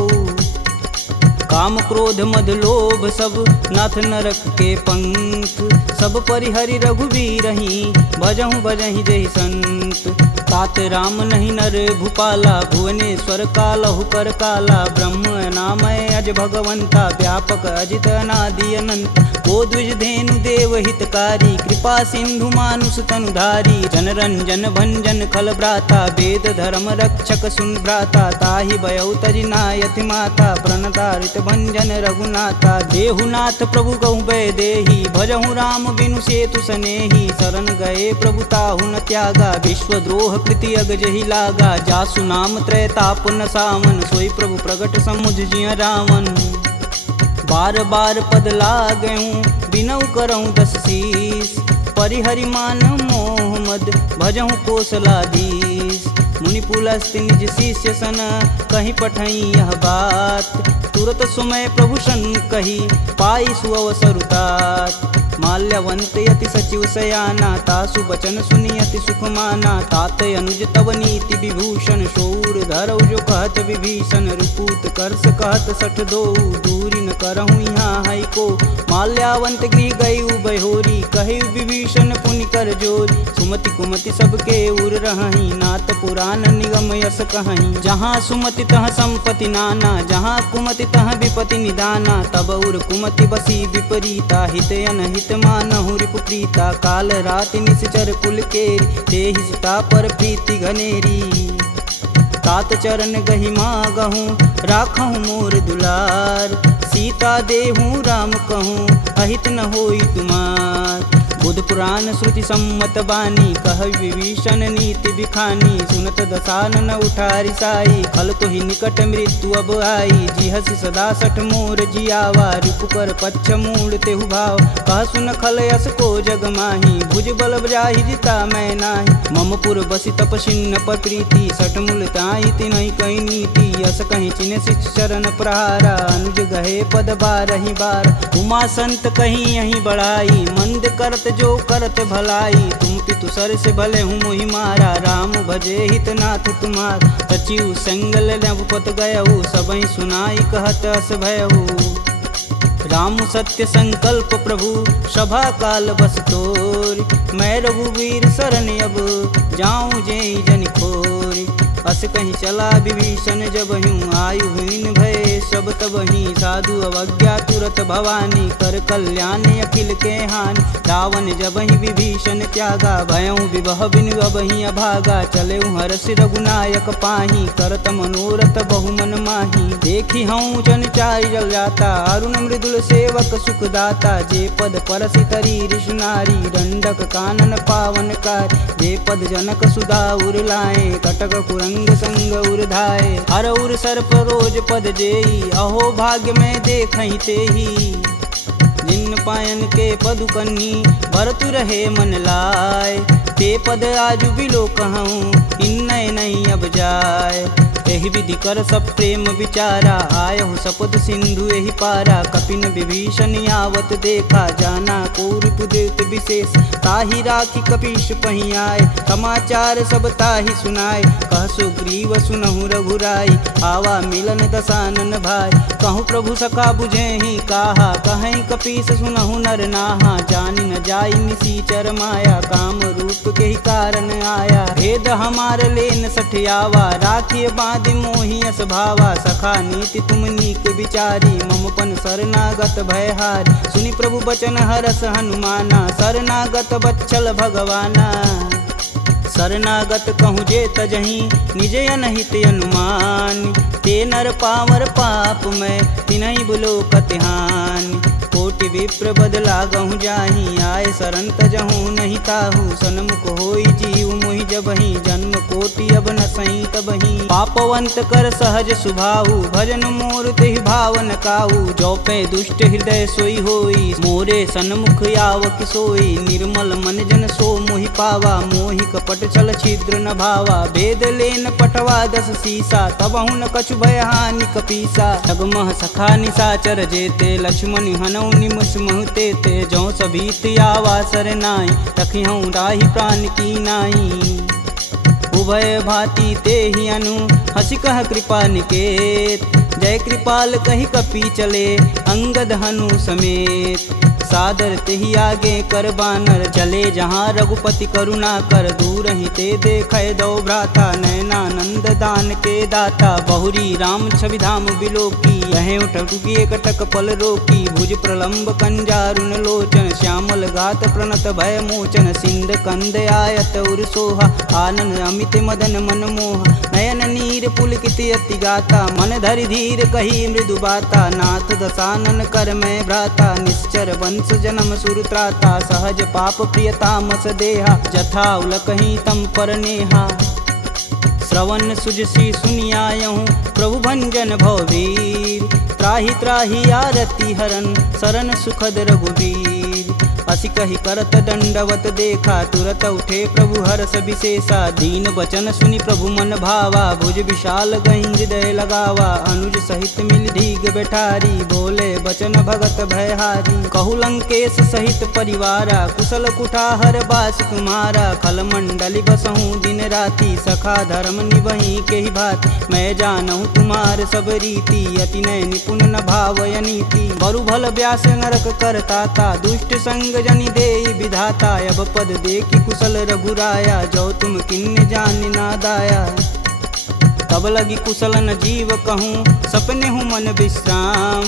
काम क्रोध मद लोभ सब नाथ नरक के पंख सब परिहरि रघुवीर ही भजहु भजहि जहि संत तात राम नहीं नर भूपाला भुवनेश्वर कालहु कर काला ब्रह्म नामय अज भगवंता व्यापक अजित अनादि अनंत को द्विज धेनु देव हितकारी कृपा सिंधु मानुष तनुधारी जन रंजन भंजन खल भ्राता वेद धर्म रक्षक सुन भ्राता ताहि भयउ तजि नायति माता प्रणतारित भंजन रघुनाथा देहुनाथ प्रभु कहु भय देहि भजहु राम बिनु सेतु सनेहि शरण गए प्रभु ताहु न त्यागा विश्वद्रोह कृति अगजहि लागा जासु नाम त्रैताप न सावन सोई प्रभु प्रगट समुझ जिय रावण बार बार पद लागऊं बिनऊ करऊं 10 शीस परिहरि मान मोह मद भजहु कौशलाधीश मुनि पुलस्त निज शिष्य सन कहीं पठई यह बात तुरत सुमय प्रभु सन कही पाई सुअवसरुतात माल्यवंत यति सचिव सयाना तासु बचन सुनियति सुख माना तात अनुज तव नीति विभूषण शौर धरौ जो कहत विभीषण रुपूत करस कहत सठ दो दूरी न करहु यहाँ है को माल्यावंत गृह गई बहोरी कहे विभीषण पुनि कर जोरी सुमति कुमति सबके उर रही नाथ पुराण निगम यस कहीं जहाँ सुमति तह संपत्ति नाना जहाँ कुमति तह विपति निदाना तब उर कुमति बसी विपरीता हित अनहित मानहु रिपुप्रीता काल राति निश्चर कुल केरी तेहि सीता पर प्रीति घनेरी तात चरण गहि मागहूँ राखहूँ मोर दुलार सीता देहूँ राम कहूँ अहित न होई तुमार बुध पुराण श्रुति सम्मत बानी कह विभीषण नीति बिखानी सुनत दसानन उठारी साई खल तो ही निकट मृत्यु अब आई जी हसी सदा सठ मोर जियावा रिपुकर पच्छ मूड तेहु भाव कह सुन खल यस को जग माही भुज बल जाहि जिता मैं नाही मम पुर बसी तपसिन्न पर प्रीति सठ मूल ताई तिनहि कही नीति यस कहीं चिन्ह शिष चरण प्रहारा अनुज गहे पद बारहि बार उमा संत कहीं यही बढ़ाई मंद करत जो करत भलाई तुम पितु सर से भले हूँ मोहि मारा राम भजे हित नाथ तुम्हार सचिव संगल नवपत गयहु सबहि सुनाई कहत अस भयहु राम सत्य संकल्प प्रभु सभा काल बस तोर मैं रघुवीर शरण अब जाऊं जेई जन खोरी अस कहीं चला विभीषण जब हूँ आयुहीन भय सब तब ही साधु अवज्ञा तुरत भवानी कर कल्याण अखिल के हान रावण जब ही विभीषण त्यागा भयऊ विवह बिनु अब ही अभागा चले हरस रघुनायक पाही करत मनोरथ बहुमन माही देखी हूँ जन चाय जल जाता अरुण मृदुल सेवक सुखदाता जे पद परसि तरी ऋषुनारी दंडक कानन पावन कार जे पद जनक सुधा उर लाए कटक कुरंग संग उर्धाए हर उर सर्प रोज पद जेई अहो भाग्य में देखहि तेही जिन पायन के पदु कन्नी भरतु रहे मन लाय ते पद आजु बिलो कहूँ इन्नय नहीं अब जाय एहि विधि कर सब प्रेम विचारा आयहु सपद सिंधु एहि पारा कपिन विभीषण आवत देखा जाना कौरव देत विशेष ताहि राखी कपीश पही आए समाचार सब ताहि सुनाए कह सुग्रीव सुनहु रघुराई आवा मिलन दसानन भाई कहूँ प्रभु सखा बुझे ही काहा कहीं कपीस सुनहु नर नाहा जानि न जाई निसीचर माया काम रूप के ही कारण आया भेद हमार लेन सठियावा राखिय बांध मोहि अस भावा सखा नीति तुम नीक विचारी ममपन शरणागत भयहार सुनि प्रभु बचन हरस हनुमाना शरणागत बच्चल भगवाना शरणागत कहूँ जे तजही निज अनहित अनुमान ते नर पावर पाप में तिनहि बुलो कतिहान कोटि विप्र बदला गहूँ जाही आए शरण तजहूँ नहीं ताहू सन्मुख होई जीव मोहि जबहि जन्म कोटि अब न सही तबहि पापवंत कर सहज सुभाऊ भजन मोर तेहि भावन काऊ जो पे दुष्ट हृदय सोई होई मोरे सन्मुख आव किसोई निर्मल मन जन सो मोहि पावा मोहि कपट छल छिद्र न भावा भेद लेन पटवा दस सीसा तबहु न कछु भयहानि कपीसा जगमह सखा निसाचर जेते लक्ष्मण हनौ निमस महते ते जो सभीत आवा सरनाई तखिहूँ राही प्राण की नाई उभय भांति ते ही अनु हसी कह कृपा निकेत जय कृपाल कही कपी चले अंगद हनु समेत सादर तेहि आगे कर बानर चले जहाँ रघुपति करुणा कर दूर ही ते देखे दो भ्राता नयनानंद दान के दाता बहुरी राम छवि धाम बिलोकी यह उठुकी कटक पल रोकी भुज प्रलंब कंजारुन लोचन श्यामल गात प्रणत भय मोचन सिंध कंद आयत उर सोहा आनन अमित मदन मन मोह नयन नीर पुलकित अति गाता मन धरि धीर कही मृदु बाता नाथ दसानन कर मैं भ्राता निश्चर वंश जन्म सुरत्राता सहज पाप प्रियतामस देहा जथा उलकही तम पर नेहा श्रवण सुजसी सुनियायहूँ प्रभु भंजन भववीर त्राहि त्राहि आरती हरन शरण सुखद रघुवीर असी कही करत दंडवत देखा तुरत उठे प्रभु हर्ष विशेषा दीन वचन सुनि प्रभु मन भावा भुज विशाल गही हृदय लगावा अनुज सहित मिल धीग बैठारी बोले बचन भगत भयहारी कहु लंकेश सहित परिवारा कुशल कुठाहर बास तुम्हारा खल मंडली बसहूँ दिन राति सखा धर्म निवही के ही भात मैं जानहूँ तुम्हार सब रीति अति नय निपुण न भावय नीति बरु भल व्यास नरक करता था दुष्ट संग जनि देई विधाता अब पद देखी कुशल रघुराया जो तुम किन्न जान नादाया तब लगी कुशल न जीव कहूँ सपने हूँ मन विश्राम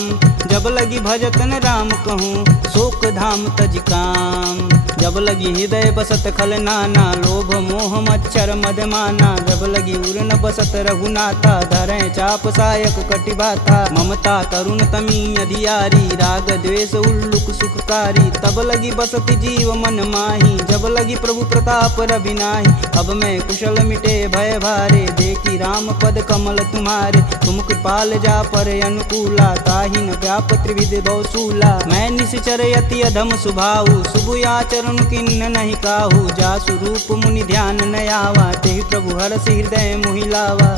जब लगी भजतन राम कहूँ शोक धाम तज काम जब लगी हृदय बसत खल नाना लोभ मोह मोह मच्छर मदमाना। जब लगी उर न बसत रघुनाथा, धरें चाप सायक कटिबाथा। ममता तरुण तमी अधियारी, राग द्वेष उल्लुक सुखकारी। तब लगी बसत जीव मन माही, जब लगी प्रभु प्रताप रविनाही। अब मैं कुशल मिटे भय भारे, देखी राम पद कमल तुम्हारे। तुम कृपाल जा पर अनुकूला, ताहि न व्याप त्रिविध बहुसूला। मैं निश्चर यति अधम सुभाऊ, शुभ आचरण किन्न नहीं काहू। जा स्वरूप मुनि ध्यान न आवा, तेहि प्रभु हरषि हृदय मोहि लावा।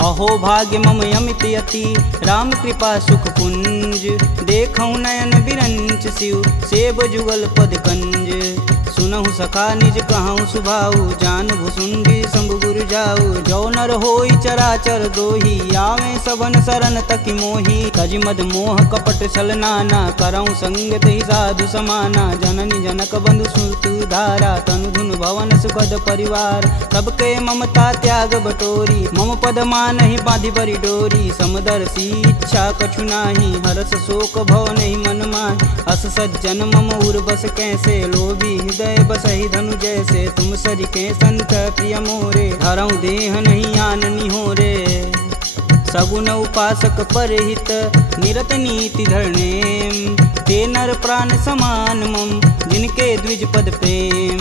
अहो भाग्य मम यमित यति, राम कृपा सुख कुंज। देखऊँ नयन बिरंच शिव, सेब जुगल पद कंज। सुनहु सखा निज कहूँ सुभाऊ, जान भुसुंडी शंभु गुरु जाऊ। जो नर होई चराचर द्रोही, आवे सबन शरण तकि मोही। तज मद मोह कपट छल नाना, करऊँ संगत ही साधु समाना। जननी जनक बंधु सुत धारा, तनु धुन भवन सुखद परिवार। सबके ममता त्याग बटोरी, मम पद मानहि बांधि बरी डोरी। समदर्शी इच्छा कछु नाही, हरस शोक भव नहीं मन माहि। अस सज्जन मम उर बस कैसे, लोभी हृदय बसहि धनु जैसे। तुम सरिके संत प्रिय मोरे, धरऊँ देह नहीं आननी हो रे। सगुन उपासक परहित, निरत नीति धरनेम। ते नर प्राण समान मम, जिनके द्विज पद प्रेम।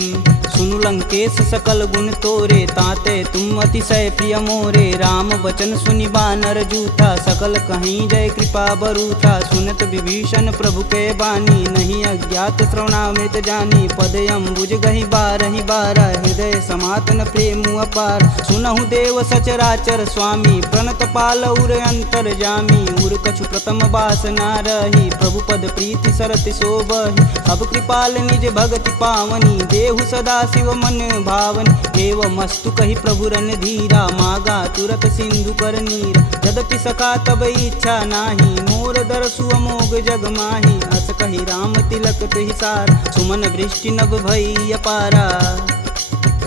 सुनु लंकेश सकल गुण तोरे, ताते तुम अतिशय प्रिय मोरे। राम बचन सुनि बानर जूथा, सकल कहीं जय कृपा बरूथा। सुनत विभीषण प्रभु के बानी, नहीं अज्ञात श्रवणामृत जानी। पद अम्बुज गहि बारहि बारा, हृदय समातन प्रेम अपार। सुनहु देव सचराचर स्वामी, प्रणत पाल उर अंतर जामी। उर कछु प्रथम बास ना रही, प्रभु पद प्रीति सरति शोभहि। अब कृपाल निज भगति पावनी, देहु सदा शिव मन भावनी। एवं मस्तु कही प्रभु रन धीरा, मागा तुरत सिंधु कर नीर। यद्यपि सखा तब इच्छा नाही, मोर दरसु अमोघ जग माही। अस कही राम तिलक तुहि सार, सुमन वृष्टि नभ भई अपारा।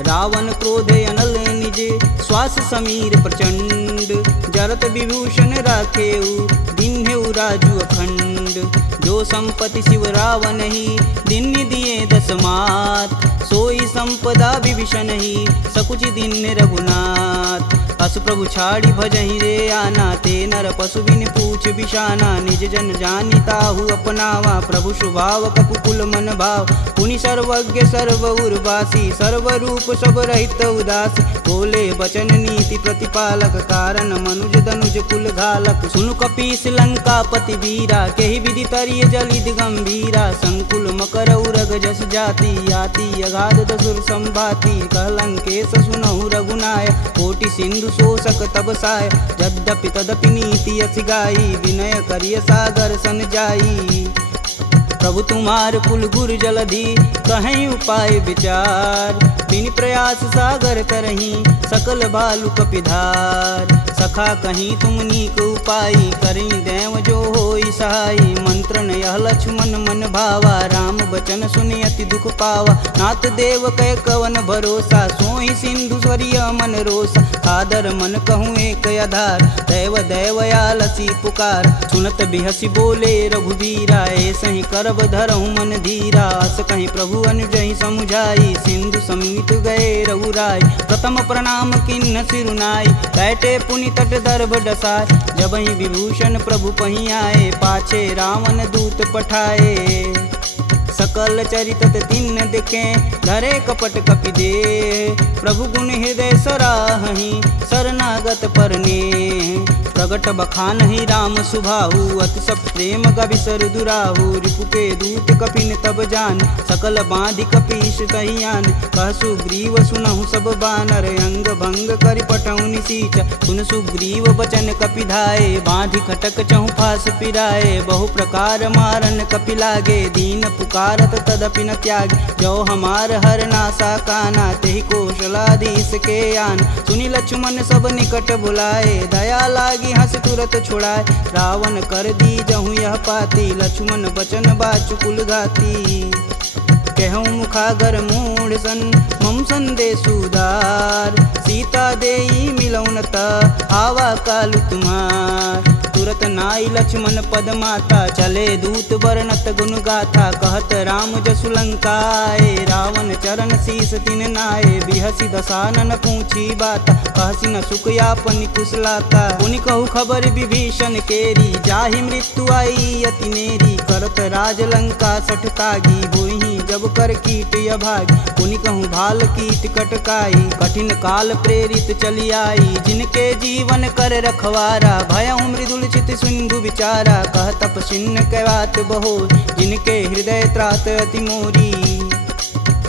रावण क्रोधे अनल निज, श्वास समीर प्रचंड। जरत विभूषण राखेऊ, दिन्हेऊ राजु अखंड। जो संपत्ति शिव रावण ही, दिन दिए दस मात। सोई संपदा विभीषण ही, सकुच दिन रघुनाथ। अस प्रभु छाड़ी भजहि रे आना, ते नर पशु बिन पूछ बिशाना। निज जन जानि ताहु अपनावा, प्रभु स्वभाव कपुकुल मन भाव। पुनि सर्वज्ञ सर्व उर्वासी, सर्वरूप सब रहित उदासी। बोले बचन नीति प्रतिपालक, कारण मनुज धनुज कुल घालक। सुनु कपीस लंकापति वीरा, केहि विधि तरिय जलिद गंभीरा। संकुल मकर उरग जस जाति, याति अगाध दसुर संभाति। कह लंकेश सुनहु रघुनाय, कोटि सिंधु शोषक तब साय। यद्यपि तदपि नीति यस गाई, विनय करिय सागर सन जाई। प्रभु तुम्हार कुल गुर जलधि, कहीं उपाय विचार। बिन प्रयास सागर तरही, सकल बालु कपिधार। सखा कहीं तुम नीक उपाय, करी देव जो होई सहाई। मंत्र न यह लक्ष्मण मन भावा, राम बचन सुनि अति दुख पावा। नाथ देव कह कवन भरोसा, सोहि सिंधु स्वरिय मन रोसा। सादर मन कहूँ एक आधार, दैव दैवयालसी पुकार। सुनत बिहसी बोले रघुबीरा, ऐसे ही करब धरहु मन धीरा। अस कहीं प्रभु अनुजहि समुझाई, सिंधु समीत गए रघुराय। प्रथम प्रणाम किन्न सिरुनाई, बैठे पुनि तट दर्भ डसाय। जब ही विभूषण प्रभु पही आए, पाछे रावण दूत पठाए। सकल चरितत तिन्न दिखे, धरे कपट कपि दे। प्रभु गुण हृदय सराहहि, शरणागत परने। प्रगट बखानहि राम सुभाहु, अति सब प्रेम गविसर दुराहु। रिपु के दूत कपिन तब जान, सकल बांधि कपीश तहियान। कह सुग्रीव सुनहु सब बानर, अंग भंग करि पठौनि निसीच। सुन सुग्रीव बचन कपि धाये, बांधि खटक चहु फास पिराए। बहु प्रकार मारन कपि लागे, दीन पुकारत तदपि न त्यागे। जो हमार हर नासा काना, तेहि कौशलाधीश के आन। सुनि लक्ष्मण सब निकट बुलाए, दया लागी हंस तुरत छुड़ाए। रावण कर दी जहु यह पाती, लक्ष्मण बचन बाचु कुल घाती। कहूँ मुखागर मूढ़ सन, मम संदेश उदार। सीता देई मिलौन त, आवा कालु तुम्हार। तुरत नाई लक्ष्मण पद माता, चले दूत वर्णत गुण गाथा, कहत राम जसु लंकाए, रावण चरण शीस तिन नाये, बिहसी दसानन पूछी बात, कहसी न सुख यापन कुशलाता, पुनि कहु खबर विभीषण केरी, जाहि मृत्यु आई अति नेरी, करत राज लंका सठ तागी, होहि जब कर कीट अभागी, पुनि कहूँ भाल कीट कटकाई, कठिन काल प्रेरित चली आई, जिनके जीवन कर रखवारा, भयउ मृदुल चित सिंधु विचारा, कह तपसिन्न कैवात बहो, जिनके हृदय त्रात अति मोरी,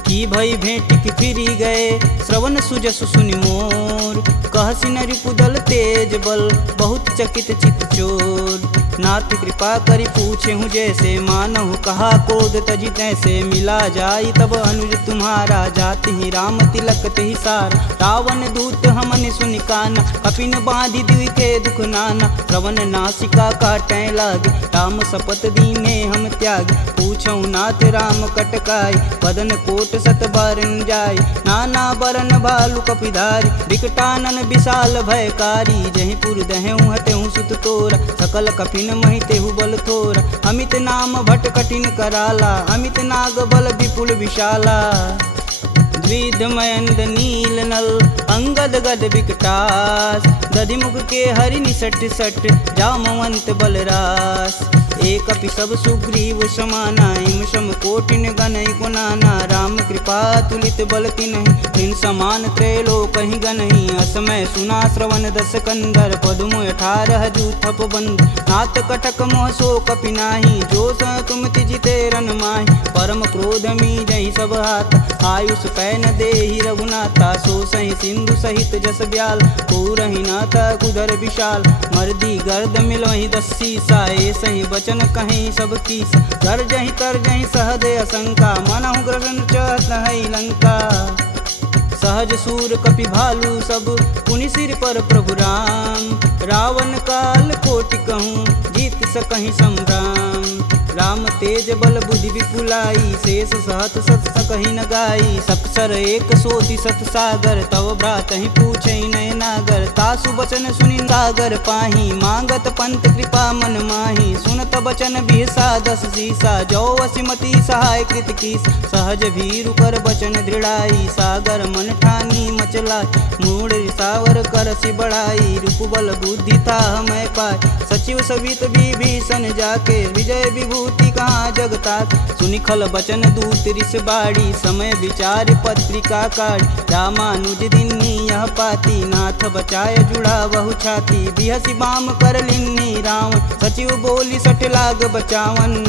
की भई भेंट की फिरी गए, श्रवण सुजस सुनि मोर, कहसी न रिपुदल तेज बल, बहुत चकित चित चोर, नाथ कृपा करि पूछे हूँ जैसे, मानहु कहा कोद तजि तैसे, मिला जाई तब अनुज तुम्हारा, जाति ही राम तिलक तेहि सार, रावण दूत हमन सुनि काना, कपिन बांधि दिवि के दुख नाना, श्रवण नासिका काटै लागे, राम शपथ दीने हम त्यागे, पूछौ नाथ राम कटकाई, बदन कोट सत बारन जाय, नाना बरन भालु कपिधारी, विकटानन विशाल भयकारी, जहीं पुर दहेउ हतेउ सुत तोरा, सकल कपिन महि तेहु बल थोरा, अमित नाम भट कठिन कराला, अमित नाग बल विपुल विशाला, द्विधमयंद नील नल, अंगद गद विकटास, दधिमुख के हरि निसट सट, जामवंत बलरास, एक अपि सब सुग्रीव समाना, इम सम कोटिन गनहि गुनाना, राम कृपा तुलित बल तिन्हि, तिन समान त्रैलोकहि गनहि, असमय सुना श्रवण दस कंदर, पदुम 18 जूथप बंद, नाथ कटक मोह सो कपि नाही, जो स तुम तिजिते रन माहि, परम क्रोध मीजहि सब हाथ, आयुष पैन देहि रघुनाथा, सो सहि सिंधु सहित जस ब्याल, पूरहि नाथा कुधर विशाल, मर्दी गर्द मिलहि 10 सीसा, सही बचन कहीं सब कीस, गर्जहि तरजहि सहदे असंका, मनहु ग्रसन चहत है लंका, सहज सूर कपि भालू सब, पुनि सिर पर प्रभु राम, रावण काल कोटि कहूँ, जीत सकहि संग्राम, राम तेज बल बुद्धि विपुलाई, शेष सहत सत सकहि न गाई, सकसर एक सोति सत सागर, तव भ्रातहि पूछै नय नागर, तासु बचन सुनि सागर पाही, मांगत पंत कृपा मन माही, सुनत बचन बिहसा 10 सीसा, जो वसिमति सहाय कृत कीस, सहज भीरु कर बचन दृढ़ाई, सागर मन ठानी मचला, मूढ़ रिसावर करसि बढ़ाई, रूप बल बुद्धि था मैं पाय, सचिव सवित विभीषण जाके, विजय विभूति कहाँ जगता, सुनि खल बचन दूत रिस बाड़ी, समय विचार पत्रिका काढ़, रामानुज दिन्नी यह पाती, नाथ बचाय जुड़ा बहु छाती, बिहसी बाम कर लिन्नी रावण, सचिव बोली सठ लाग बचावन,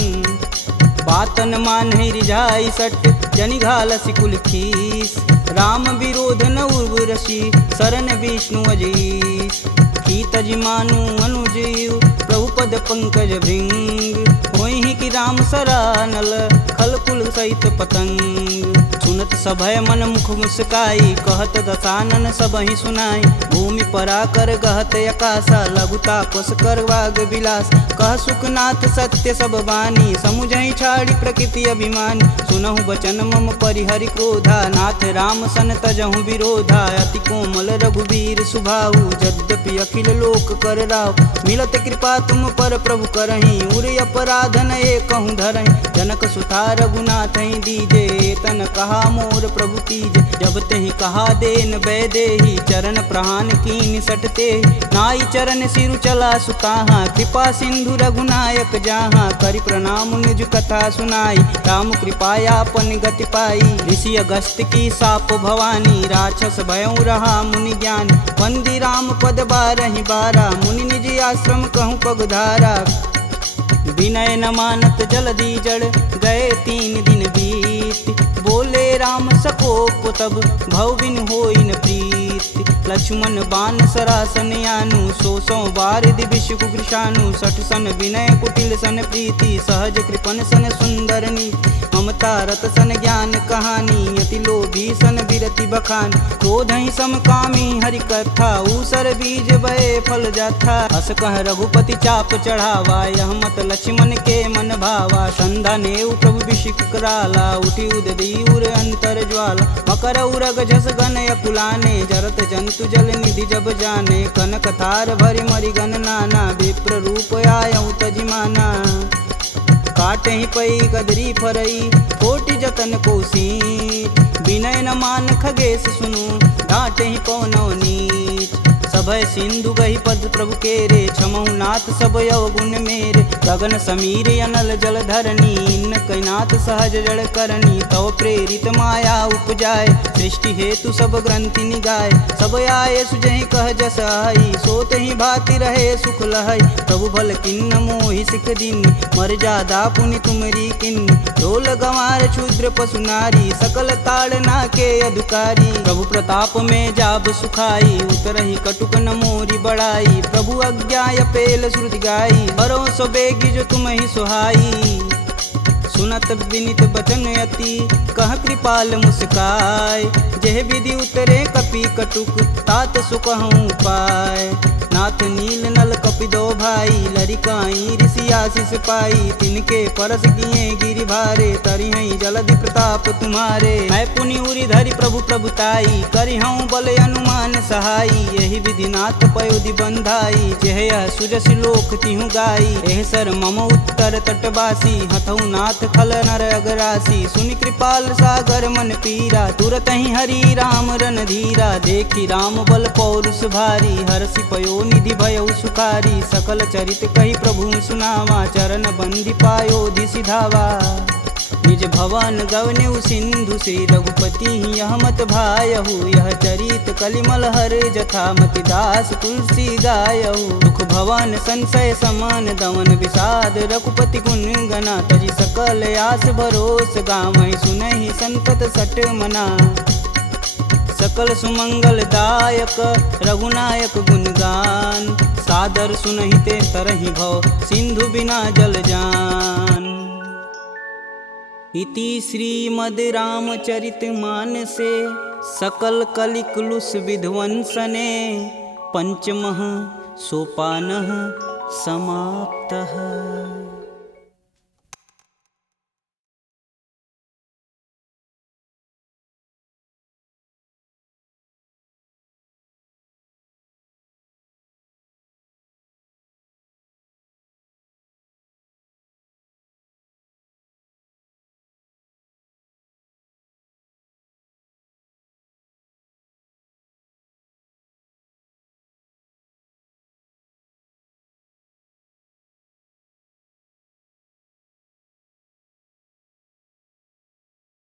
बातन मान रिझाई सट, जनि घालसि कुल खीस, राम विरोध न उर्वरसी, शरण विष्णु अजीस, की तजि मानु अनुजीव, प्रभु पद पंकज भृंग, होहि कि राम सरानल, खल कुल सहित पतंग, सुनत सभय मन मुख मुस्काई, कहत दसानन सबहि सुनाई, भूमि परा कर गहत आकाशा, लघुता पस कर वाग विलास, कह सुखनाथ सत्य सब बानी, समुझहि छाड़ी प्रकृति अभिमानी, सुनहु बचन मम परिहरि क्रोधा, नाथ राम सन तजहु विरोधा, अति कोमल रघुवीर सुभाऊ, यद्यपि अखिल लोक कर राव, मिलत कृपा तुम पर प्रभु करहि, उर अपराधन एकहु धरहि, जनक सुता रघुनाथ दीजे, तन कहा मोर प्रभु तीज, जब तेहि कहा देन बैदेही, चरण प्रहान कीन सटते, नाई चरण सिरु चला सुताहा, कृपा सिंधु रघुनायक जहाँ, करि प्रणाम निज कथा सुनाई, राम कृपायापन गति पाई, ऋषि अगस्त की साप भवानी, राक्षस भयउ रहा मुनि ज्ञान, वंदी राम पद 12 बारा, मुनि निज आश्रम कहूँ पगधारा, विनय न मानत जलधि जड़, गए 3 दिन बीत, बोले राम सकोप तब, भव बिन होई न प्रीत, लक्ष्मण बान सरासन यानु, 100 बार दिविश कुकृशानु, 60 सन विनय कुटिल सन प्रीति, सहज कृपन सन सुंदर नीति, ममता रत सन ज्ञान कहानी, अति लोभी सन विरति बखान, क्रोधहि समकामी हरि कथा, ऊसर बीज बए फल जाथा, अस कह रघुपति चाप चढ़ावा, यह मत लक्ष्मण के मन भावा, संधा नेउ प्रभु बिषिक कराला, उठी उददी उर निरंतर ज्वाला मकर उरग झस गन अकुलाने जरत जंतु जल निधि जब जाने कनक तार भरि मरि गन नाना विप्र रूप आयऊ तजिमाना काटे ही पई गदरी फरई कोटि जतन कोसी विनय न मान खगेश सुनु डांटे ही पवनौ नीच सभय सिंधु गही पद प्रभु केरे छमहु नाथ सब अवगुण मेरे गगन समीर अनल जल धरनी इन कैनाथ सहज जड़ करनी तव प्रेरित माया उपजाय सृष्टि हेतु सब ग्रंथि निगाय सब आये सुजहि कह जस आई सोत ही भाति रहे सुख लहई प्रभु भल किन्न मोहि सिख दिन मर जादा पुनि तुमरी किन्न ढोल गंवार क्षुद्र पशु नारी सकल ताड़ना के अधिकारी प्रभु प्रताप में जाब सुखाई उतरहि कटुक न मोरी बड़ाई प्रभु अज्ञाय पेल श्रुति गाई बरो सो बेगी जो तुम ही सुहाई सुनत विनित बचन अति कह कृपाल मुस्काय जेह विधि उतरे कपि कटुक तात सुकहूँ पाय नाथ नील नल कपि दो भाई लरिकाई ऋषि आशीष पाई तिनके परस किए गिरि भारे तरि हई जलधि प्रताप तुम्हारे मैं पुनि उरि धरि प्रभु प्रभुताई करि हूँ बल अनुमान सहाई यही विधि नाथ पयोधि बंधाई जेह सुजस लोक तिहु गाई एह सर मम उत्तर तटवासी हथऊ नाथ खल नर अगरासी सुनि कृपाल सागर मन पीरा तुरत ही हरि राम रन धीरा देखी राम बल पौरुष भारी हर्षि पयो निधि भयउ सुखारी सकल चरित कही प्रभु सुनावा चरण बंदी पायोधि सिधावा निज भवन गवनेउ सिंधु श्री रघुपति यह मत भायहु यह चरित कलिमल हर जथा मति दास तुलसी गायहु दुख भवन संशय समान दमन विषाद रघुपति गुण गना तजी सकल आस भरोस गावहि सुनहि संतत सट मना सकल सुमंगल दायक रघुनायक गुणगान सादर सुनहि ते तरहि भव सिंधु बिना जल जान। इति श्रीमद् रामचरित मानसे सकल कलिकुलुष विध्वंसने पंचमः सोपानः समाप्तः।